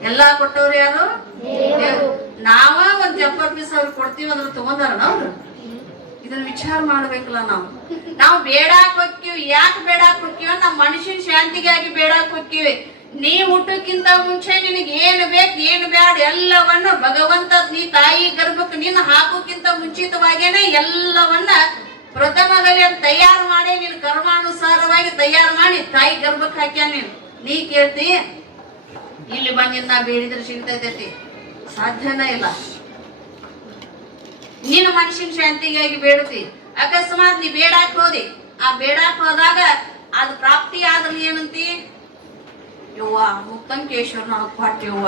ಎಲ್ಲಾ ಕೊಟ್ಟವ್ರು ಯಾರು? ನಾವ 1 ಜಂಪರ್ ಪೀಸ್ ಅವ್ರಿಗೆ ಕೊಡ್ತೀವಿ ಅಂದ್ರೆ ತಗೊಂಡಾರ ಅವ್ರು? ಇದನ್ನ ವಿಚಾರ ಮಾಡ್ಬೇಕಲ್ಲ. ನಾವು ಬೇಡಾಕ್ ಹೋಗ್ತೀವಿ. ಯಾಕೆ ಬೇಡಾಕ್ ಹೋಗ್ತೀವಿ? ನಮ್ಮ ಮನುಷ್ಯನ ಶಾಂತಿಗಾಗಿ ಬೇಡಾಕ್ ಹೋಗ್ತೀವಿ. ನೀ ಹುಟ್ಟಕ್ಕಿಂತ ಮುಂಚೆ ನಿನಗೆ ಏನು ಬೇಕು ಏನು ಬೇಡ ಎಲ್ಲವನ್ನ ಭಗವಂತ ನೀ ತಾಯಿ ಗರ್ಭಕ್ಕೆ ನೀನು ಹಾಕೋಕ್ಕಿಂತ ಮುಂಚಿತವಾಗೇನೆ ಎಲ್ಲವನ್ನ ಪ್ರಥಮದಲ್ಲಿ ತಯಾರು ಮಾಡಿ, ನೀನು ಕರ್ಮಾನುಸಾರವಾಗಿ ತಯಾರು ಮಾಡಿ ತಾಯಿ ಗರ್ಭಕ್ಕೆ ಹಾಕ್ಯಾನ. ನೀನು ನೀ ಕೇಳ್ತಿ ಇಲ್ಲಿ ಬಂದಿನ ನಾ ಬೇಡಿದ್ರೆ ಸಿಗ್ತೈತೈತಿ? ಸಾಧ್ಯನೇ ಇಲ್ಲ. ನಿನ್ನ ಮನುಷ್ಯನ ಶಾಂತಿಗಾಗಿ ಬೇಡತಿ. ಅಕಸ್ಮಾತ್ ನೀ ಬೇಡಾಕ್ ಹೋದಿ, ಆ ಬೇಡಾಕ್ ಹೋದಾಗ ಅದು ಪ್ರಾಪ್ತಿ ಆದ್ರೆ ಏನಂತಿ? ಯವ್ವ ಮುಕ್ತಂಕೇಶ್ವರ ನಾವು ಕೊಟ್ಟೆವ್ವ.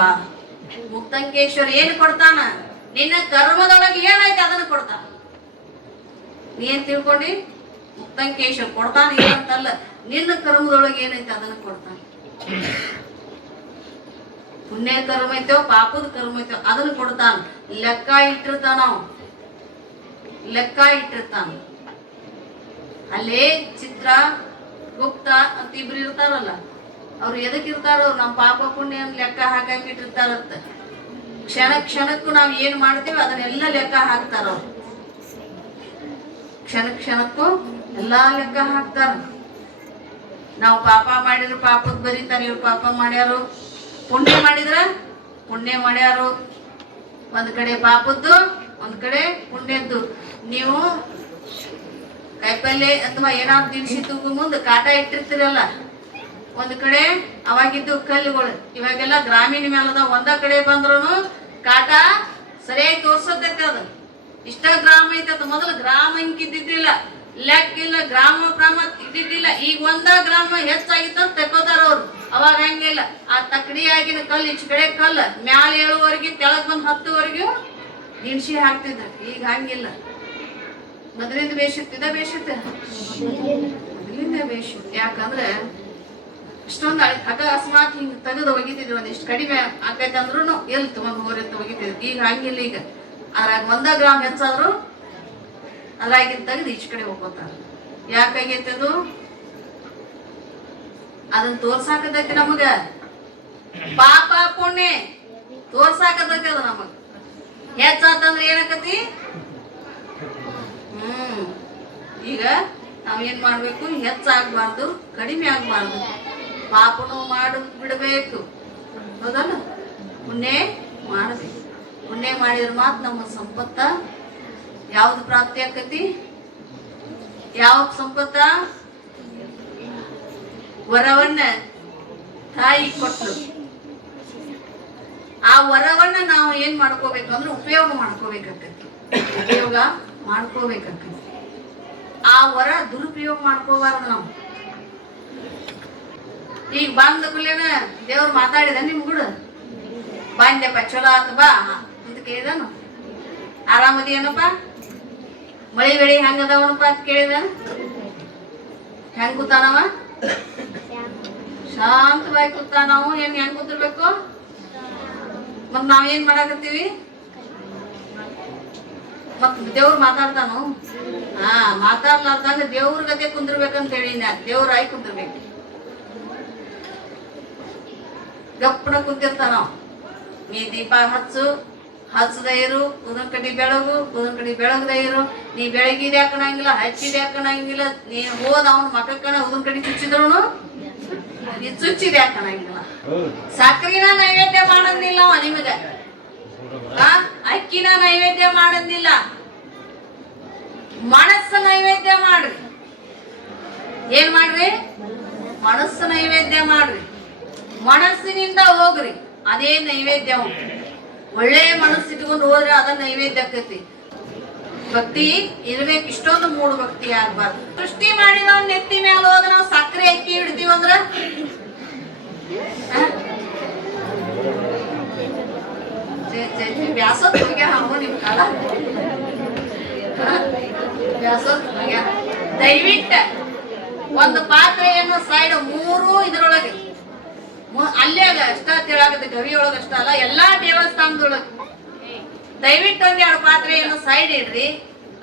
ಮುಕ್ತಂಕೇಶ್ವರ ಏನ್ ಕೊಡ್ತಾನ? ನಿನ್ನ ಕರ್ಮದೊಳಗೆ ಏನೈತೆ ಅದನ್ನ ಕೊಡ್ತಾನ. ನೀ ಏನ್ ತಿಳ್ಕೊಂಡಿ? ಮುಕ್ತಂಕೇಶ್ವರ ಕೊಡ್ತಾನ ಏನಂತಲ್ಲ, ನಿನ್ನ ಕರ್ಮದೊಳಗೆ ಏನೈತೆ ಅದನ್ನ ಕೊಡ್ತಾನ. ಪುಣ್ಯ ಕರ್ಮ ಐತೋ ಪಾಪದ ಕರ್ಮ ಐತೋ ಅದನ್ನ ಕೊಡ್ತಾನ. ಲೆಕ್ಕ ಇಟ್ಟಿರ್ತಾನ, ನಾವು ಲೆಕ್ಕ ಇಟ್ಟಿರ್ತಾನ. ಅಲ್ಲೇ ಚಿತ್ರ ಗುಪ್ತ ಅಂತ ಇಬ್ರು ಇರ್ತಾರಲ್ಲ, ಅವ್ರು ಎದಕ್ ಇರ್ತಾರೋ? ನಮ್ಮ ಪಾಪ ಪುಣ್ಯ ಲೆಕ್ಕ ಹಾಕಂಗ್ ಇಟ್ಟಿರ್ತಾರತ್ತ. ಕ್ಷಣ ಕ್ಷಣಕ್ಕೂ ನಾವ್ ಏನ್ ಮಾಡ್ತೀವಿ ಅದನ್ನೆಲ್ಲ ಲೆಕ್ಕ ಹಾಕ್ತಾರ ಅವ್ರು. ಕ್ಷಣ ಕ್ಷಣಕ್ಕೂ ಎಲ್ಲಾ ಲೆಕ್ಕ ಹಾಕ್ತಾರ. ನಾವು ಪಾಪ ಮಾಡಿದ್ರೆ ಪಾಪದ್ ಬರೀತಾರ, ಇವ್ರು ಪಾಪ ಮಾಡ್ಯಾರು. ಪುಣ್ಯ ಮಾಡಿದ್ರ ಪುಣ್ಯ ಮಾಡ್ಯಾರು. ಒಂದ್ ಕಡೆ ಪಾಪದ್ದು, ಒಂದ್ ಕಡೆ ಪುಣ್ಯದ್ದು. ನೀವು ಕಾಯಿಪಲ್ಲೆ ಅಥವಾ ಏನಾದ್ರು ದಿನಸಿ ತೂಗು ಮುಂದೆ ಕಾಟ ಇಟ್ಟಿರ್ತೀರಲ್ಲ, ಒಂದ್ ಕಡೆ ಅವಾಗಿದ್ದು ಕಲ್ಲುಗಳು, ಇವಾಗೆಲ್ಲ ಗ್ರಾಮೀಣ ಮೇಲದ ಒಂದ ಕಡೆ ಬಂದ್ರು ಕಾಟ ಸರಿಯಾಗಿ ತೋರ್ಸತೈತೆ. ಅದು ಇಷ್ಟ ಗ್ರಾಮ ಐತದ. ಮೊದಲು ಗ್ರಾಮ ಹಿಂಗಿದ್ದಿದ್ದಿಲ್ಲ, ಲೆಕ್ಕಿಲ್ಲ, ಗ್ರಾಮ ಗ್ರಾಮ ಇದ್ದಿದ್ದಿಲ್ಲ. ಈಗ ಒಂದ ಗ್ರಾಮ ಹೆಚ್ಚಾಗಿತ್ತ ತಕ್ಕೋತಾರ ಅವ್ರು. ಅವಾಗ ಹಂಗಿಲ್ಲ. ಆ ತಕಡಿಯಾಗಿನ ಕಲ್ಲು ಈಚ ಕಡೆ ಕಲ್ಲು ಮ್ಯಾಲ ಏಳುವರೆಗೆ ತೆಳಗ್ ಬಂದ್ 10ವರೆಗೂ ದಿನಸಿ ಹಾಕ್ತಿದ್ರು. ಈಗ ಹಂಗಿಲ್ಲ. ಮೊದಲಿಂದ ಬೇಷಿತ್ತು, ಇದ ಬೇಷಿತ್ತ, ಮೊದಲಿಂದ ಬೇಷಿತ್ತು. ಯಾಕಂದ್ರೆ ಇಷ್ಟೊಂದು ಅಕಸ್ಮಾತ್ ಹಿಂಗ್ ತೆಗೆದು ಒಗಿತಿದ್ರು. ಒಂದಿಷ್ಟು ಕಡಿಮೆ ಆಕೈತೆ ಅಂದ್ರು ಎಲ್ಲಿ ತಗೊಂಡ್ ಹೋರೆತ್ತ ಒಗಿತಿದ್ರು. ಈಗ ಹಂಗಿಲ್ಲ. ಈಗ ಅದ್ರಾಗ 1 ಗ್ರಾಮ್ ಹೆಚ್ಚಾದ್ರು ಅದ್ರಾಗಿನ ತೆಗೆದು ಈಚ ಕಡೆ ಹೋಗ್ಕೋತಾರ. ಯಾಕಾಗೈತೆ ಅದು? ಅದನ್ನ ತೋರ್ಸಾಕತೈತಿ ನಮಗ. ಪಾಪ ಪುಣ್ಯ ತೋರ್ಸಾಕತೈತಿ ಅದು ನಮಗ. ಹೆಚ್ಚಾತಂದ್ರೆ ಏನಾಕತಿ? ಈಗ ನಾವ್ ಏನ್ ಮಾಡ್ಬೇಕು? ಹೆಚ್ಚಾಗ್ಬಾರ್ದು, ಕಡಿಮೆ ಆಗ್ಬಾರ್ದು. ಪಾಪನು ಮಾಡು ಬಿಡಬೇಕು, ಹೌದಲ್ಲ? ಪುಣ್ಯ ಮಾಡಬೇಕು. ಪುಣ್ಯ ಮಾಡಿದ್ರೆ ಮಾತ್ರ ನಮ್ಮ ಸಂಪತ್ತ ಯಾವ್ದು ಪ್ರಾಪ್ತಿ ಆಕತಿ? ಯಾವ ಸಂಪತ್ತ? ವರವನ್ನ ತಾಯಿ ಕೊಟ್ಟರು. ಆ ವರವನ್ನ ನಾವು ಏನ್ ಮಾಡ್ಕೋಬೇಕಂದ್ರೆ ಉಪಯೋಗ ಮಾಡ್ಕೋಬೇಕಾಕತಿ. ಉಪಯೋಗ ಮಾಡ್ಕೋಬೇಕಾಕತಿ. ಆ ವರ ದುರುಪಯೋಗ ಮಾಡ್ಕೋಬಾರ್ದು ನಾವು. ಈಗ ಬಂದ ಕೂಡಲೇನ ದೇವ್ರು ಮಾತಾಡಿದ ನಿಮ್ ಕೂಡ? ಬಂದೆಪ್ಪ ಚಲೋ ಆತ ಬಾ ಅಂತ ಕೇಳಿದನು. ಆರಾಮದಿ ಏನಪ್ಪ? ಮಳಿ ಬೆಳಿ ಹೆಂಗದವನಪ್ಪ ಅಂತ ಕೇಳಿದ. ಹೆಂಗ್ ಕೂತಾನವ? ಶಾಂತವಾಗಿ ಕೂತಾನ. ನಾವು ಏನ್ ಹೆಂಗ್ ಕೂತಿರ್ಬೇಕು? ಮತ್ ನಾವ್ ಏನ್ ಮಾಡಾಕತ್ತೀವಿ? ಮತ್ ದೇವ್ರು ಮಾತಾಡ್ತಾನು. ಮಾತಾಡ್ಲಾರ್ದಂಗ ದೇವ್ರ ಗತೆ ಕುಂದಿರ್ಬೇಕಂತ ಹೇಳಿ ದೇವ್ರಾಯಿ ಕುಂದಿರ್ಬೇಕು. ಗಪ್ಪನ ಕುಂತಿರ್ತಾನ. ನೀ ದೀಪ ಹಚ್ಚದ ಇರು, ಕುದನ್ ಕಡಿ ಬೆಳಗು, ಕುದನ್ ಕಡಿ ಬೆಳಗದ ಇರು. ನೀ ಬೆಳಗಿದೆ ಹಾಕಣಂಗಿಲ್ಲ, ಹಚ್ಚಿದೆ ಹಾಕಣಂಗಿಲ್ಲ. ನೀ ಹೋದ ಅವ್ನ ಮಕ್ಕಳ ಉದನ್ ಕಡಿ ಚುಚ್ಚಿದ್ರು ನೀ ಚುಚ್ಚಿದೆ ಹಾಕಣಂಗಿಲ್ಲ. ಸಕ್ರಿನ ನೈವೇದ್ಯ ಮಾಡಂದಿಲ್ಲ ಅವ ನಿಮಗ. ಅಕ್ಕಿನ ನೈವೇದ್ಯ ಮಾಡಂದಿಲ್ಲ. ಮನಸ್ಸು ನೈವೇದ್ಯ ಮಾಡ್ರಿ. ಏನ್ ಮಾಡ್ರಿ? ಮನಸ್ಸು ನೈವೇದ್ಯ ಮಾಡ್ರಿ. ಮನಸ್ಸಿನಿಂದ ಹೋಗ್ರಿ, ಅದೇ ನೈವೇದ್ಯ. ಒಳ್ಳೆ ಮನಸ್ಸು ಇಟ್ಕೊಂಡು ಹೋದ್ರೆ ಅದ ನೈವೇದ್ಯ ಆಕತಿ. ಭಕ್ತಿ ಇರ್ಬೇಕು. ಇಷ್ಟೊಂದು ಮೂಡು ಭಕ್ತಿ ಆಗ್ಬಾರ್ದು. ಸೃಷ್ಟಿ ಮಾಡಿದವ್ ನೆತ್ತಿ ಮೇಲೆ ಹೋದ್ರೆ ನಾವು ಸಕ್ಕರೆ ಅಕ್ಕಿ ಹಿಡ್ತೀವಂದ್ರ ವ್ಯಾಸದ್ ಹೋಗ್ಯ ಹಂಗು ನಿಮ್ ಕಾಲ. ವ್ಯಾಸದ್ ಹೋಗ್ಯ. ದಯವಿಟ್ಟ ಒಂದು ಪಾತ್ರೆಯನ್ನು ಸೈಡ್ 3 ಇದ್ರೊಳಗೆ ಅಲ್ಲೇ ಅಷ್ಟ ತಿಳಾಗತ್ತೆ. ಗವಿಯೊಳಗ ಅಷ್ಟ ಅಲ್ಲ, ಎಲ್ಲಾ ದೇವಸ್ಥಾನದೊಳಗೆ ದಯವಿಟ್ಟು 1-2 ಪಾತ್ರೆಯನ್ನು ಸೈಡ್ ಇಡ್ರಿ.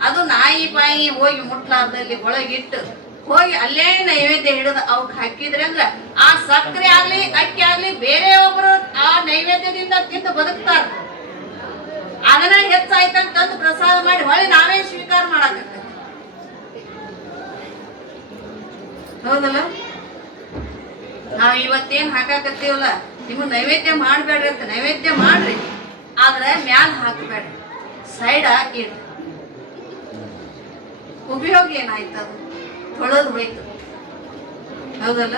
ಅದು ನಾಯಿ ಪಾಯಿ ಹೋಗಿ ಮುಟ್ಲಾರ್ದಲ್ಲಿ ಒಳಗಿಟ್ಟು ಹೋಗಿ ಅಲ್ಲೇ ನೈವೇದ್ಯ ಹಿಡಿದು ಅವಕ್ ಹಾಕಿದ್ರೆ ಅಂದ್ರ ಆ ಸಕ್ಕರೆ ಆಗ್ಲಿ ಅಕ್ಕಿ ಆಗ್ಲಿ ಬೇರೆ ಒಬ್ರು ಆ ನೈವೇದ್ಯದಿಂದ ತಿಂದು ಬದುಕ್ತಾರ. ಅದನ್ನ ಹೆಚ್ಚಾಯ್ತಂತ ತಂದು ಪ್ರಸಾದ ಮಾಡಿ ಹೊಳ್ಳಿ ನಾವೇ ಸ್ವೀಕಾರ ಮಾಡಾಕತ್ತ. ಹೌದಲ್ಲ? ನಾವ್ ಇವತ್ತೇನ್ ಹಾಕಾಕತ್ತೀವಲ್ಲ, ನಿಮಗ್ ನೈವೇದ್ಯ ಮಾಡ್ಬೇಡ್ರಿ ಅಂತ ನೈವೇದ್ಯ ಮಾಡ್ರಿ. ಆದ್ರೆ ಮ್ಯಾಲ ಹಾಕಬೇಡ್ರಿ, ಸೈಡ್ ಹಾಕಿಡ್ರಿ. ಉಪಯೋಗ ಏನಾಯ್ತು? ಅದು ತೊಳೆದು ಹೋಯ್ತು. ಹೌದಲ್ಲ?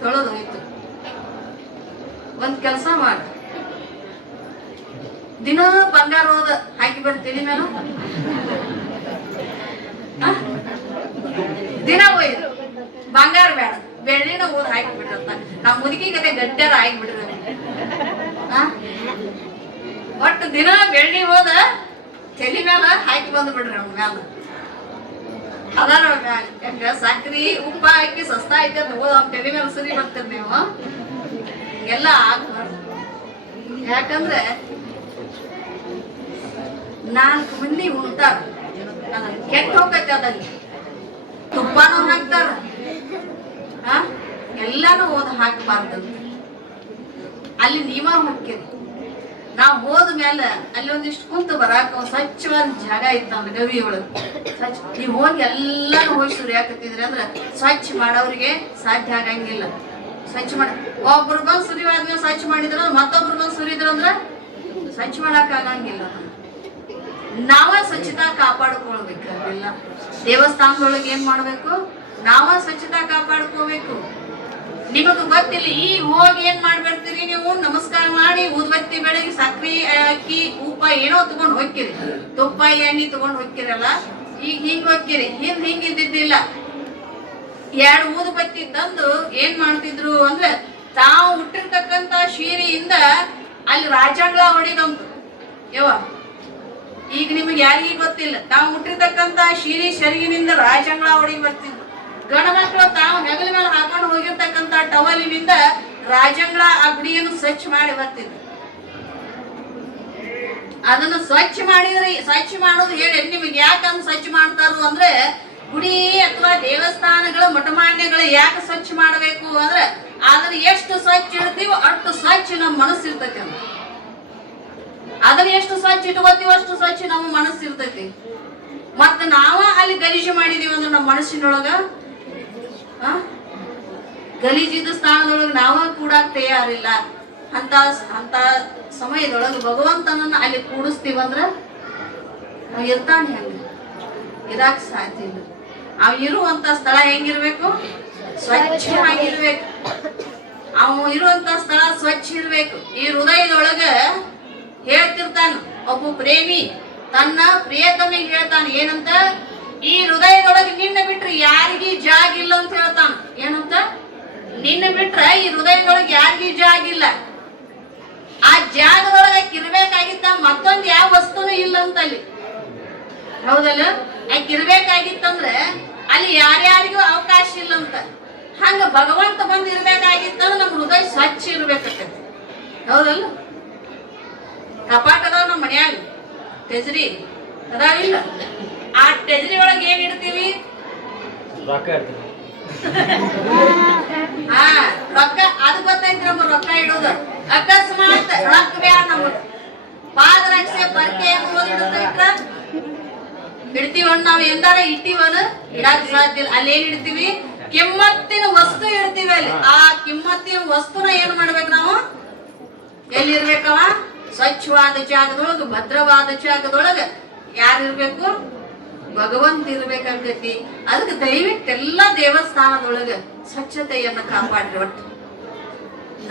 ತೊಳೆದು ಹೋಯ್ತು. ಒಂದ್ ಕೆಲಸ ಮಾಡ, ದಿನ ಬಂಗಾರ ಹೋದ ಹಾಕಿ ಬರ್ತೀನಿ ನಾನು, ದಿನ ಒಯ್ದು ಬಂಗಾರ ಬೇಡ ಬೆಳ್ಳಿನ ಓದ್ ಹಾಕಿ ಬಿಡ್ರತ್ತ. ನಮ್ ಮುದುಕಿ ಕತೆ ಗಟ್ಟ್ಯಾರ ಹಾಕಿ ಬಿಡ್ರಿ. ಒಟ್ಟು ದಿನ ಬೆಳ್ಳಿ ಹೋದ ತಲೆ ಮ್ಯಾಲ ಹಾಕಿ ಬಂದ್ ಬಿಡ್ರಿ ಅವ್ನ ಮ್ಯಾಲ. ಅದಾರ ಹೆಂಗ ಸಕ್ರಿ ಉಪ್ಪ ಹಾಕಿ ಸಸ್ತಾ ಐತೆ ಅಂತ ಹೋದ ಅವ್ನ ತಲೆ ಮೇಲೆ ಸುರಿ ಬರ್ತೀರಿ ನೀವು. ಎಲ್ಲ ಆಗ್ಬಾರ್ದು. ಯಾಕಂದ್ರೆ 4 ಮಂದಿ ಉಣ್ತಾರ, ಅದನ್ನ ಕೆಟ್ಟ ಹೋಗತ್ತೆ. ಅದಲ್ಲಿ ತುಪ್ಪನೂ ಹಾಕ್ತಾರ, ಎಲ್ಲಾನು ಓದ್ ಹಾಕಬಾರ್ದಂತ. ಅಲ್ಲಿ ನೀವ ಹೋಗ್ತೀರಿ. ನಾವ್ ಹೋದ ಮೇಲೆ ಅಲ್ಲಿ ಒಂದಿಷ್ಟು ಕುಂತು ಬರಾಕ ಸ್ವಚ್ಛವಾದ ಜಾಗ ಇತ್ತು ಅಂದ್ರೆ ಗವಿ ಒಳಗ. ನೀವ್ ಹೋಗಿ ಎಲ್ಲಾನು ಹೋಗಿ ಸುರಿಯಾಕತ್ತಿದ್ರಿ ಅಂದ್ರ ಸ್ವಚ್ಛ ಮಾಡೋರಿಗೆ ಸಾಧ್ಯ ಆಗಂಗಿಲ್ಲ. ಸ್ವಚ್ಛ ಮಾಡಿ ಒಬ್ರು ಬಂದು ಸುರಿವಾದ್ಮೇಲೆ ಸ್ವಚ್ಛ ಮಾಡಿದ್ರ ಮತ್ತೊಬ್ರು ಬಂದು ಸುರಿದ್ರಂದ್ರ ಸ್ವಚ್ಛ ಮಾಡಕ್ ಆಗಂಗಿಲ್ಲ. ನಾವ ಸ್ವಚ್ಛತಾ ಕಾಪಾಡ್ಕೊಳ್ಬೇಕು. ಅದೆಲ್ಲ ದೇವಸ್ಥಾನದೊಳಗೆ ಏನ್ ಮಾಡ್ಬೇಕು, ನಾವ ಸ್ವಚ್ಛತಾ ಕಾಪಾಡ್ಕೋಬೇಕು. ನಿಮಗ ಗೊತ್ತಿಲ್ಲ, ಈಗ ಹೋಗಿ ಏನ್ ಮಾಡ್ಬಿಡ್ತೀರಿ ನೀವು, ನಮಸ್ಕಾರ ಮಾಡಿ ಊದ್ಬತ್ತಿ ಬೆಳಗ್ಗೆ ಸಕ್ರಿ ಅಕ್ಕಿ ಉಪ್ಪ ಏನೋ ತಗೊಂಡ್ ಹೋಗ್ಕಿರಿ, ತುಪ್ಪ ಎಣ್ಣೆ ತಗೊಂಡ್ ಹೋಗ್ಕಿರಲ್ಲ. ಈಗ ಹಿಂಗ್ ಹೋಗ್ಕಿರಿ, ಹಿಂಗಿದ್ದಿದ್ದಿಲ್ಲ. 2 ಊದುಬತ್ತಿ ತಂದು ಏನ್ ಮಾಡ್ತಿದ್ರು ಅಂದ್ರೆ ತಾವು ಹುಟ್ಟಿರ್ತಕ್ಕಂತ ಶೀರಿಯಿಂದ ಅಲ್ಲಿ ರಾಜಾಂಗ್ಲ ಹೊಡಿದಂತು. ಯವ್ವ ಈಗ ನಿಮ್ಗೆ ಯಾರಿಗೂ ಗೊತ್ತಿಲ್ಲ, ತಾವು ಹುಟ್ಟಿರ್ತಕ್ಕಂತ ಶೀರಿ ಸೆರಗಿನಿಂದ ರಾಜಾಂಗ್ಲ ಹೊಡಿ ಬರ್ತಿದ್ರು. ಗಂಡ ಮಕ್ಕಳು ತಾವು ಹೆಗಲ ಮೇಲೆ ಹಾಕೊಂಡು ಹೋಗಿರ್ತಕ್ಕಂತ ಟವಲಿನಿಂದ ರಾಜಂಗಳ ಆ ಗುಡಿಯನ್ನು ಸ್ವಚ್ಛ ಮಾಡಿ ಬರ್ತಿದ್ರು. ಅದನ್ನ ಸ್ವಚ್ಛ ಮಾಡಿದ್ರೆ, ಸ್ವಚ್ಛ ಮಾಡೋದು ಹೇಳಿ ನಿಮ್ಗೆ ಯಾಕಂದ್ ಸ್ವಚ್ಛ ಮಾಡ್ತಾರು ಅಂದ್ರೆ, ಗುಡಿ ಅಥವಾ ದೇವಸ್ಥಾನಗಳ ಮಠಮಾನ್ಯಗಳು ಯಾಕೆ ಸ್ವಚ್ಛ ಮಾಡಬೇಕು ಅಂದ್ರೆ ಅದನ್ನ ಎಷ್ಟು ಸ್ವಚ್ಛ ಇಡ್ತೀವೋ ಅಷ್ಟು ಸ್ವಚ್ಛ ನಮ್ಮ ಮನಸ್ಸು ಇರ್ತೈತಿ ಅಂತ. ಅದನ್ನ ಎಷ್ಟು ಸ್ವಚ್ಛ ಇಟ್ಕೋತೀವೋ ಅಷ್ಟು ಸ್ವಚ್ಛ ನಮ್ಮ ಮನಸ್ಸು ಇರ್ತೈತಿ. ಮತ್ತ ನಾವ ಅಲ್ಲಿ ಗಲೀಜು ಮಾಡಿದೀವಿ ಅಂದ್ರೆ ನಮ್ಮ ಮನಸ್ಸಿನೊಳಗ ಗಲೀಜಿದ ಸ್ಥಾನದೊಳಗೆ ನಾವ ಕೂಡ ತಯಾರಿಲ್ಲ. ಅಂತ ಸಮಯದೊಳಗೆ ಭಗವಂತನನ್ನ ಅಲ್ಲಿ ಕೂಡಿಸ್ತೀವಂದ್ರ ಅವ್ ಇರ್ತಾನೆ. ಹೆಂಗ ಇರಾಕ್ ಸಾಧ್ಯ ಇಲ್ಲ. ಅವ್ ಇರುವಂತ ಸ್ಥಳ ಹೆಂಗಿರ್ಬೇಕು, ಸ್ವಚ್ಛವಾಗಿರ್ಬೇಕು. ಅವ್ ಇರುವಂತ ಸ್ಥಳ ಸ್ವಚ್ಛ ಇರ್ಬೇಕು. ಈ ಹೃದಯದೊಳಗ ಹೇಳ್ತಿರ್ತಾನ ಒಬ್ಬ ಪ್ರೇಮಿ ತನ್ನ ಪ್ರಿಯತಮಿಗೆ ಹೇಳ್ತಾನ ಏನಂತ, ಈ ಹೃದಯದೊಳಗೆ ನಿನ್ನ ಬಿಟ್ರೆ ಯಾರಿಗೂ ಜಾಗ ಇಲ್ಲ ಅಂತ ಹೇಳ್ತಾನ. ಏನಂತ, ನಿನ್ನ ಬಿಟ್ರ ಈ ಹೃದಯದೊಳಗೆ ಯಾರಿಗೂ ಜಾಗ ಇಲ್ಲ. ಆ ಜಾಗದೊಳಗೆ ಇರ್ಬೇಕಾಗಿತ್ತ ಮತ್ತೊಂದು ಯಾವ ವಸ್ತುನು ಇಲ್ಲ ಅಂತ ಅಲ್ಲಿ. ಹೌದಲ್ಲ, ಇರ್ಬೇಕಾಗಿತ್ತಂದ್ರೆ ಅಲ್ಲಿ ಯಾರ್ಯಾರಿಗೂ ಅವಕಾಶ ಇಲ್ಲ ಅಂತ. ಹಂಗ ಭಗವಂತ ಬಂದು ಇರ್ಬೇಕಾಗಿತ್ತಂದ್ರೆ ನಮ್ ಹೃದಯ ಸ್ವಚ್ಛ ಇರ್ಬೇಕಾಗತ್ತೆ. ಹೌದಲ್ಲ, ಕಪಾಟ ಅದಾವ ನಮ್ಮ ಮನ್ಯಾಗ, ತೆಜರಿ ಅದಾವಿಲ್ಲ. ಆ ಟೆಜರಿ ಒಳಗೆ ಏನ್ ಇಡ್ತೀವಿ, ರೊಕ್ಕ. ಅದು ಗೊತ್ತೈತಿ ನಮ್ಗೆ ರೊಕ್ಕ ಇಡೋದು. ಅಕಸ್ಮಾತ್ ರೊಕ್ಕ ಬ್ಯಾಡ ನಮ್ಗ, ಪಾದರಕ್ಷೆ ಪರ್ಕೆ ಇಟ್ರ ಇಡ್ತೀವಣ್ಣ. ನಾವ್ ಎಂದಾರ ಇಟ್ಟಿವನ ಇಡಾಕ್ ಸಾಧ್ಯ ಇಲ್ಲ. ಅಲ್ಲಿ ಏನ್ ಇಡ್ತೀವಿ, ಕಿಮ್ಮತ್ತಿನ ವಸ್ತು ಇಡ್ತೀವಿ. ಅಲ್ಲಿ ಆ ಕಿಮ್ಮತ್ತಿನ ವಸ್ತುನ ಏನ್ ಮಾಡ್ಬೇಕು ನಾವು, ಎಲ್ಲಿ ಇರ್ಬೇಕವ, ಸ್ವಚ್ಛವಾದ ಜಾಗದೊಳಗ, ಭದ್ರವಾದ ಜಾಗದೊಳಗ ಯಾರಿರ್ಬೇಕು, ಭಗವಂತ ಇರ್ಬೇಕಾಗತಿ. ಅದಕ್ಕೆ ದಯವಿಟ್ಟು ಎಲ್ಲ ದೇವಸ್ಥಾನದೊಳಗ ಸ್ವಚ್ಛತೆಯನ್ನ ಕಾಪಾಡ್ರಿ. ಒಟ್ಟು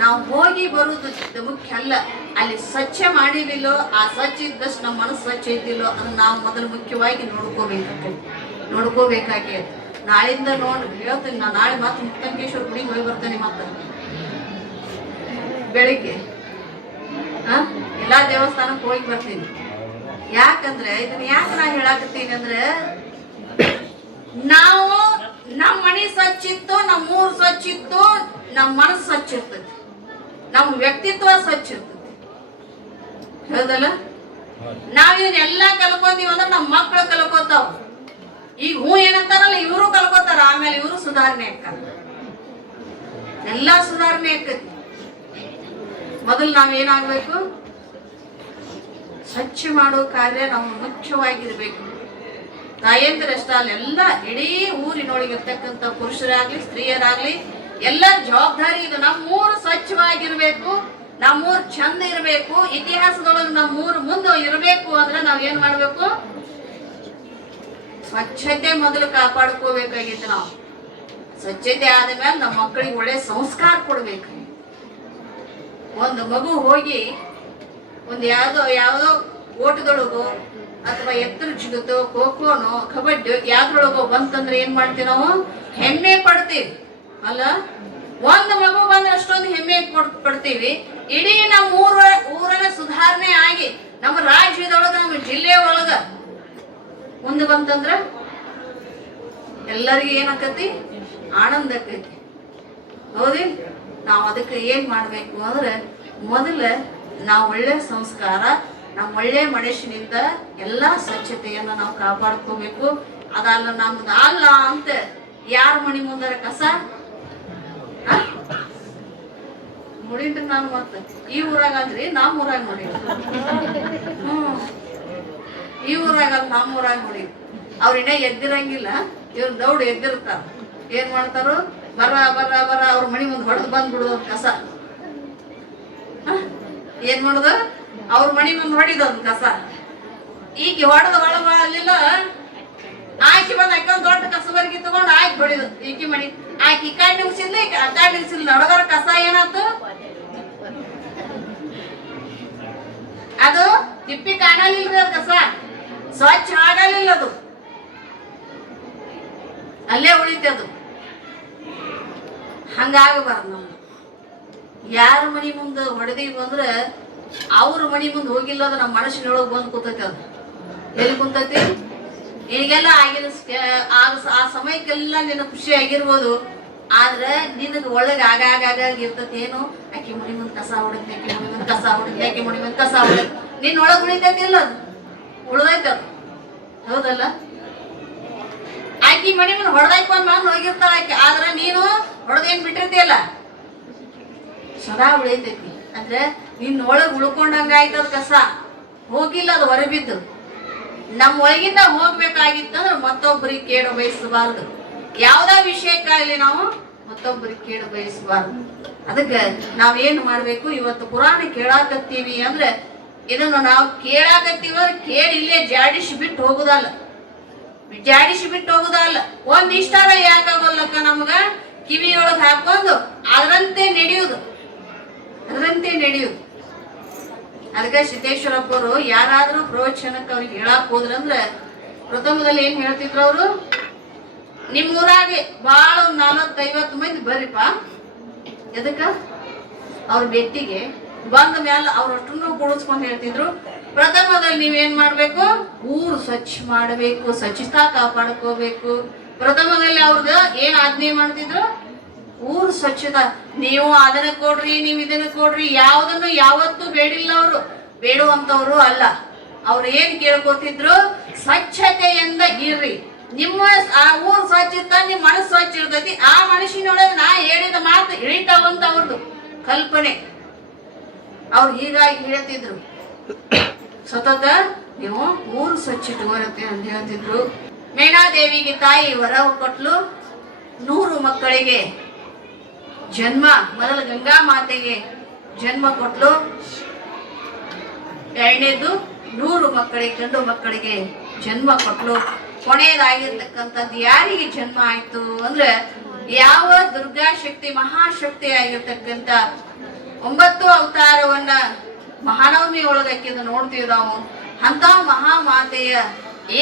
ನಾವು ಹೋಗಿ ಬರುದು ಮುಖ್ಯ ಅಲ್ಲ, ಅಲ್ಲಿ ಸ್ವಚ್ಛ ಮಾಡಿದಿಲ್ಲೋ, ಆ ಸ್ವಚ್ಛ ಇದ್ದಷ್ಟು ನಮ್ಮ ಮನಸ್ಸು ಸ್ವಚ್ಛ ಇದ್ದಿಲ್ಲೋ ಅದನ್ನ ನಾವು ಮೊದಲು ಮುಖ್ಯವಾಗಿ ನೋಡ್ಕೋಬೇಕಾಗಿ. ನಾಳಿಂದ ಹೇಳ್ತೀನಿ ನಾ, ನಾಳೆ ಮತ್ತೆ ಮುಕ್ತಂಕೇಶ್ವರ ಗುಡಿಗೆ ಹೋಗಿ ಬರ್ತೇನೆ. ಮತ್ತೆ ಬೆಳಿಗ್ಗೆ ಎಲ್ಲಾ ದೇವಸ್ಥಾನಕ್ಕೆ ಹೋಗಿ ಬರ್ತೀನಿ. ಯಾಕಂದ್ರೆ ಇದನ್ನ ಯಾಕೆ ನಾ ಹೇಳಾಕತ್ತೀನಿ ಅಂದ್ರೆ, ನಾವು ನಮ್ಮ ಮನೆ ಸ್ವಚ್ಛ ಇತ್ತು, ನಮ್ಮ ಊರು ಸ್ವಚ್ಛ ಇತ್ತು, ನಮ್ಮ ಮನಸ್ಸು ಸ್ವಚ್ಛ ಇರ್ತೈತಿ, ನಮ್ಮ ವ್ಯಕ್ತಿತ್ವ ಸ್ವಚ್ಛ ಇರ್ತೈತಿ. ಹೌದಲ್ಲ, ನಾವ್ ಇದನ್ನೆಲ್ಲಾ ಕಲ್ಕೊಂತೀವಿ ಅಂದ್ರೆ ನಮ್ಮ ಮಕ್ಕಳು ಕಲ್ಕೋತಾವ. ಈಗ ಏನಂತಾರಲ್ಲ, ಇವರು ಕಲ್ಕೋತಾರ, ಆಮೇಲೆ ಇವರು ಸುಧಾರಣೆ ಆಕ್ಕಾರ. ಎಲ್ಲಾ ಸುಧಾರಣೆ ಆಕತಿ. ಮೊದಲು ನಾವೇನಾಗ್ಬೇಕು, ಸ್ವಚ್ಛ ಮಾಡೋ ಕಾರ್ಯ ನಾವು ಮುಖ್ಯವಾಗಿರ್ಬೇಕು. ತಾಯಂದಿರಷ್ಟ ಅಲ್ಲ, ಎಲ್ಲ ಇಡೀ ಊರಿನೊಳಗೆ ಇರ್ತಕ್ಕಂಥ ಪುರುಷರಾಗ್ಲಿ ಸ್ತ್ರೀಯರಾಗ್ಲಿ ಎಲ್ಲರ ಜವಾಬ್ದಾರಿ ಇದು. ನಮ್ಮೂರು ಸ್ವಚ್ಛವಾಗಿರ್ಬೇಕು, ನಮ್ಮೂರು ಚಂದ ಇರ್ಬೇಕು, ಇತಿಹಾಸದೊಳಗೆ ನಮ್ಮೂರು ಮುಂದೆ ಇರ್ಬೇಕು ಅಂದ್ರೆ ನಾವ್ ಏನ್ ಮಾಡ್ಬೇಕು, ಸ್ವಚ್ಛತೆ ಮೊದಲು ಕಾಪಾಡ್ಕೋಬೇಕಾಗಿತ್ತು. ನಾವು ಸ್ವಚ್ಛತೆ ಆದ ಮೇಲೆ ನಮ್ಮ ಮಕ್ಕಳಿಗೆ ಒಳ್ಳೆ ಸಂಸ್ಕಾರ ಕೊಡ್ಬೇಕು. ಒಂದು ಮಗು ಹೋಗಿ ಒಂದು ಯಾವ್ದೋ ಓಟದೊಳಗೋ ಅಥವಾ ಎತ್ತರ ಜಿಗುತ್ತೋ ಖೋಖೋನೋ ಕಬಡ್ಡಿ ಯಾವ್ದ್ರೊಳಗೋ ಬಂತಂದ್ರೆ ಏನ್ ಮಾಡ್ತೀವಿ ನಾವು? ಹೆಮ್ಮೆ ಪಡ್ತೀವಿ ಅಲ್ಲ. ಒಂದು ಮಗು ಬಂದ್ರೆ ಅಷ್ಟೊಂದು ಹೆಮ್ಮೆ ಪಡ್ತೀವಿ. ಇಡೀ ನಮ್ಮ ಊರನ್ನ ಸುಧಾರಣೆ ಆಗಿ ನಮ್ಮ ರಾಜ್ಯದೊಳಗ ನಮ್ಮ ಜಿಲ್ಲೆ ಒಳಗ ಮುಂದೆ ಬಂತಂದ್ರ ಎಲ್ಲರಿಗೂ ಏನಾಕತಿ? ಆನಂದ ಆಕೈತಿ. ಹೌದಿ? ನಾವು ಅದಕ್ಕೆ ಏನ್ ಮಾಡ್ಬೇಕು ಅಂದ್ರೆ ಮೊದಲ ನಾವು ಒಳ್ಳೆ ಸಂಸ್ಕಾರ, ನಾವು ಒಳ್ಳೆ ಮನುಷ್ಯನಿಂದ ಎಲ್ಲಾ ಸ್ವಚ್ಛತೆಯನ್ನ ನಾವು ಕಾಪಾಡ್ಕೋಬೇಕು. ಅದಲ್ಲ ನಮ್ದು ಅಲ್ಲ ಅಂತ ಯಾರ ಮನಿ ಮುಂದರ ಕಸ ಮುಡಿಂಟ್ರಿ. ನಾನು ಮತ್ತೆ ಈ ಊರಾಗ ಅಲ್ರಿ, ನಮ್ಮ ಊರಾಗ ನೋಡಿ. ಈ ಊರಾಗ ಅಲ್ಲ, ನಮ್ಮ ಊರಾಗ ನೋಡಿ. ಅವ್ರ ಇನ್ನ ಎದ್ದಿರಂಗಿಲ್ಲ, ಇವ್ರು ದೌಡ್ ಎದ್ದಿರ್ತಾರ. ಏನ್ ಮಾಡ್ತಾರು? ಬರ ಬರ ಬರ ಅವ್ರ ಮನಿ ಮುಂದೆ ಹೊಡೆದು ಬಂದ್ಬಿಡುದು ಕಸ. ಏನ್ ಮಾಡುದು? ಅವ್ರ ಮನಿ ಮುಂದೆ ಹೊಡಿದವ್ನ ಕಸ. ಈಕಿ ಹೊಡೆದ ಒಳಗ ಅಲ್ಲಿಲ್ಲ, ಆಕಿ ಬಂದ್ ಆಕಿ ಒಂದ್ ದೊಡ್ಡ ಕಸಬರ್ಗಿ ತಗೊಂಡು ಆಕಿ ಹೊಡಿದು ಈಕಿ ಮನಿ. ಆಕಿ ಈ ಕಾಯಿ ನಿಲ್ಸಿಲ್ಲ, ಈ ಕಾಯಿ ನಿಲ್ಸಿಲ್ಲ, ಹೊಡಗರ ಕಸ ಏನಾಯ್ತು? ಅದು ತಿಪ್ಪಿ ಕಾಣಲಿಲ್ರಿ, ಅದು ಕಸ ಸ್ವಚ್ಛ ಆಗಲಿಲ್ಲ, ಅದು ಅಲ್ಲೇ ಉಳಿತೆ. ಅದು ಹಂಗಾಗಬಾರ್ದು. ನಮ್ದು ಯಾರ ಮನಿ ಮುಂದೆ ಹೊಡೆದೀವಿ ಅಂದ್ರೆ ಅವ್ರ ಮನಿ ಮುಂದೆ ಹೋಗಿಲ್ಲ, ಅದು ನಮ್ಮ ಮನಸ್ಸಿನೊಳಗೆ ಬಂದು ಕೂತೈತಿ. ಅದು ಎಲ್ಲಿ ಕುಂತೈತಿ? ಈಗೆಲ್ಲ ಆಗಿನ ಆ ಸಮಯಕ್ಕೆಲ್ಲ ನಿನ್ನ ಖುಷಿ ಆಗಿರ್ಬೋದು, ಆದ್ರೆ ನಿನಗೆ ಒಳಗೆ ಆಗಾಗ ಇರ್ತೈತಿ ಏನು? ಆಕಿ ಮನಿ ಮುಂದೆ ಕಸ ಹೊಡೆದ್ನಿ, ಆಕಿ ಮನಿ ಮುಂದೆ ಕಸ ಹೊಡೆದ್ನಿ, ಆಕಿ ಮನಿ ಮುಂದೆ ಕಸ ಹೊಡೆದ್. ನಿನ್ನ ಒಳಗೆ ಉಳಿತೈತಿ ಇಲ್ಲ? ಅದು ಉಳ್ದೈತಿ. ಅದು ಹೌದಲ್ಲ? ಆಕಿ ಮನಿ ಮುಂದೆ ಹೊಡೆದಾಕೊಂಡ್ ಬಂದು ಹೋಗಿರ್ತಾಳ ಆಕಿ, ಆದ್ರೆ ನೀನು ಹೊಡೆದೇನ್ ಬಿಟ್ಟಿರ್ತೀಯಲ್ಲ, ಸದಾ ಉಳಿತೈತಿ. ಅಂದ್ರೆ ನಿನ್ನ ಒಳಗೆ ಉಳ್ಕೊಂಡಂಗ ಆಯ್ತದ ಕಸ, ಹೋಗಿಲ್ಲ, ಅದು ಹೊರಬಿದ್ದು. ನಮ್ಮ ಒಳಗಿಂದ ಹೋಗ್ಬೇಕಾಗಿತ್ತಂದ್ರೆ ಮತ್ತೊಬ್ಬರಿಗೆ ಕೇಡು ಬಯಸಬಾರ್ದು. ಯಾವ್ದ ವಿಷಯಕ್ಕಾಗಲಿ ನಾವು ಮತ್ತೊಬ್ಬರಿಗೆ ಕೇಡು ಬಯಸಬಾರ್ದು. ಅದಕ್ಕೆ ನಾವೇನು ಮಾಡ್ಬೇಕು? ಇವತ್ತು ಪುರಾಣ ಕೇಳಾಕತ್ತೀವಿ ಅಂದ್ರೆ ಇದನ್ನು ನಾವು ಕೇಳಾಕತ್ತೀವ, ಕೇಳಿ ಇಲ್ಲೇ ಜಾಡಿಸಿ ಬಿಟ್ಟು ಹೋಗುದಲ್ಲ, ಜಾಡಿಸಿ ಬಿಟ್ಟು ಹೋಗುದಲ್ಲ. ಒಂದ್ ಇಷ್ಟಾರ ಯಾಕಾಗಲ್ಲಕ್ಕ ನಮ್ಗ ಕಿವಿಯೊಳಗೆ ಹಾಕೊಂಡು ಅದರಂತೆ ನಡೆಯುವುದು, ಅದರಂತೆ ನಡೆಯುವುದು. ಅದಕ್ಕೆ ಸಿದ್ದೇಶ್ವರಪ್ಪರು ಯಾರಾದ್ರೂ ಪ್ರವಚನಕ್ಕೆ ಅವ್ರಿಗೆ ಹೇಳಕ್ ಹೋದ್ರಂದ್ರೆ ಪ್ರಥಮದಲ್ಲಿ ಏನ್ ಹೇಳ್ತಿದ್ರು ಅವರು? ನಿಮ್ಮೂರಾಗೆ ಬಾಳ 40-50 ಮಂದಿ ಬರ್ರಿಪ್ಪ. ಎದಕ್ಕ? ಅವ್ರ ಬೆಟ್ಟಿಗೆ ಬಂದ ಮ್ಯಾಲ ಅವ್ರಷ್ಟನ್ನು ಕೂಡಿಸ್ಕೊಂಡು ಹೇಳ್ತಿದ್ರು, ಪ್ರಥಮದಲ್ಲಿ ನೀವೇನ್ ಮಾಡ್ಬೇಕು? ಊರು ಸ್ವಚ್ಛ ಮಾಡಬೇಕು, ಸ್ವಚ್ಛತಾ ಕಾಪಾಡ್ಕೋಬೇಕು. ಪ್ರಥಮದಲ್ಲಿ ಅವ್ರದ್ದು ಏನ್ ಆಜ್ಞೆ ಮಾಡ್ತಿದ್ರು? ಊರು ಸ್ವಚ್ಛತಾ. ನೀವು ಅದನ್ನ ಕೊಡ್ರಿ, ನೀವು ಇದನ್ನ ಕೊಡ್ರಿ, ಯಾವ್ದನ್ನು ಯಾವತ್ತೂ ಬೇಡಿಲ್ಲ. ಅವರು ಬೇಡುವಂತವ್ರು ಅಲ್ಲ. ಅವ್ರು ಏನ್ ಕೇಳ್ಕೊತಿದ್ರು? ಸ್ವಚ್ಛತೆಯಿಂದ ಇರ್ರಿ. ನಿಮ್ಮ ಆ ಊರು ಸ್ವಚ್ಛ ಇತ್ತ, ನಿಮ್ ಮನಸ್ಸು ಸ್ವಚ್ಛ ಇರ್ತೈತಿ. ಆ ಮನುಷ್ಯನೊಳಗೆ ನಾ ಹೇಳಿದ ಮಾತು ಇಳಿತಾವಂತ ಅವ್ರದ್ದು ಕಲ್ಪನೆ. ಅವ್ರು ಹೀಗಾಗಿ ಹೇಳ್ತಿದ್ರು, ಸತತ ನೀವು ಊರು ಸ್ವಚ್ಛ ಇಟ್ಕೊಳತ್ತೆ ಅಂತ ಹೇಳ್ತಿದ್ರು. ಮೇಣಾದೇವಿಗೆ ತಾಯಿ ವರ ಕೊಟ್ಲು, 100 ಮಕ್ಕಳಿಗೆ ಜನ್ಮ. ಮೊದಲು ಗಂಗಾ ಮಾತೆಗೆ ಜನ್ಮ ಕೊಟ್ಲು, ಎರಡನೇದು 100 ಮಕ್ಕಳಿಗೆ, ಗಂಡು ಮಕ್ಕಳಿಗೆ ಜನ್ಮ ಕೊಟ್ಲು. ಕೊನೆಯದಾಗಿರ್ತಕ್ಕಂಥದ್ದು ಯಾರಿಗೆ ಜನ್ಮ ಆಯ್ತು ಅಂದ್ರೆ ಯಾವ ದುರ್ಗಾ ಶಕ್ತಿ, ಮಹಾಶಕ್ತಿ ಆಗಿರ್ತಕ್ಕಂಥ 9 ಅವತಾರವನ್ನ ಮಹಾನವಮಿ ಒಳಗಕ್ಕಿಂದ ನೋಡ್ತೀವಿ ನಾವು. ಅಂತ ಮಹಾಮಾತೆಯ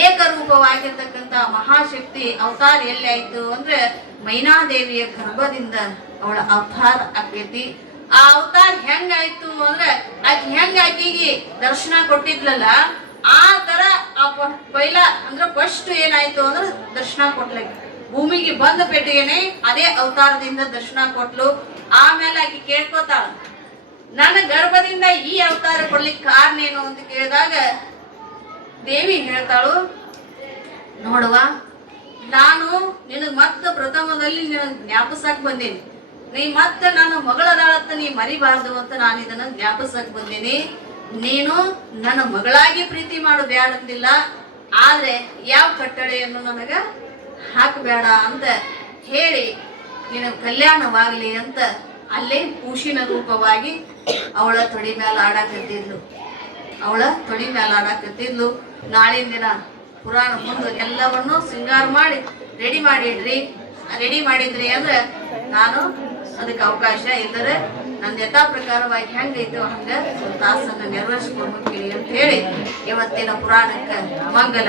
ಏಕರೂಪವಾಗಿರ್ತಕ್ಕಂಥ ಮಹಾಶಕ್ತಿ ಅವತಾರ ಎಲ್ಲಿ ಆಯ್ತು ಅಂದ್ರೆ ಮೈನಾದೇವಿಯ ಗರ್ಭದಿಂದ ಅವಳ ಅವತಾರ ಆಕೈತಿ. ಆ ಅವತಾರ ಹೆಂಗಾಯ್ತು ಅಂದ್ರೆ ಆಕಿಗೆ ದರ್ಶನ ಕೊಟ್ಟಿದ್ಲಲ್ಲ, ಆ ತರ ಪೈಲ ಅಂದ್ರೆ ಫಸ್ಟ್ ಏನಾಯ್ತು ಅಂದ್ರೆ ದರ್ಶನ ಕೊಟ್ಲ. ಭೂಮಿಗೆ ಬಂದ ಪೆಟ್ಟಿಗೆನೆ ಅದೇ ಅವತಾರದಿಂದ ದರ್ಶನ ಕೊಟ್ಲು. ಆಮೇಲೆ ಆಕಿ ಕೇಳ್ಕೊತಾಳ, ನನ್ನ ಗರ್ಭದಿಂದ ಈ ಅವತಾರ ಕೊಡ್ಲಿಕ್ಕೆ ಕಾರಣ ಏನು ಅಂತ ಕೇಳಿದಾಗ ದೇವಿ ಹೇಳ್ತಾಳು, ನೋಡುವ, ನಾನು ನಿನಗ್ ಮತ್ತೆ ಪ್ರಥಮದಲ್ಲಿ ನಿನಗ್ ಜ್ಞಾಪಿಸಕ್ ಬಂದೀನಿ. ನೀ ಮತ್ತೆ ನನ್ನ ಮಗಳದಾಳತ್ತ ನೀ ಮರಿಬಾರ್ದು ಅಂತ ನಾನು ಇದನ್ನ ಜ್ಞಾಪಿಸಕ್ ಬಂದೀನಿ. ನೀನು ನನ್ನ ಮಗಳಾಗಿ ಪ್ರೀತಿ ಮಾಡು ಬ್ಯಾಡಂದಿಲ್ಲ, ಆದ್ರೆ ಯಾವ ಕಟ್ಟಳೆಯನ್ನು ನನಗ ಹಾಕಬೇಡ ಅಂತ ಹೇಳಿ ನಿನಗೆ ಕಲ್ಯಾಣವಾಗ್ಲಿ ಅಂತ ಅಲ್ಲೇ ಕೂಶಿನ ರೂಪವಾಗಿ ಅವಳ ತೊಡಿ ಮೇಲೆ ಆಡಾಕತ್ತಿದ್ಲು. ನಾಳಿನ ದಿನ ಪುರಾಣ ಮುಂದೆ ಎಲ್ಲವನ್ನು ಶೃಂಗಾರ ಮಾಡಿ ರೆಡಿ ಮಾಡಿದ್ರಿ ಅಂದ್ರೆ ನಾನು ಅದಕ್ಕೆ ಅವಕಾಶ ಇದ್ದರೆ ನಂದು ಯಥಾ ಪ್ರಕಾರವಾಗಿ ಹೆಂಗೈತೋ ಹಂಗ ತಾಸನ್ನ ನೆರವೇರಿಸ್ಕೊಂಡು ಹೋಗ್ತೀನಿ ಅಂತ ಹೇಳಿ ಇವತ್ತಿನ ಪುರಾಣಕ್ಕೆ ಮಂಗಲ.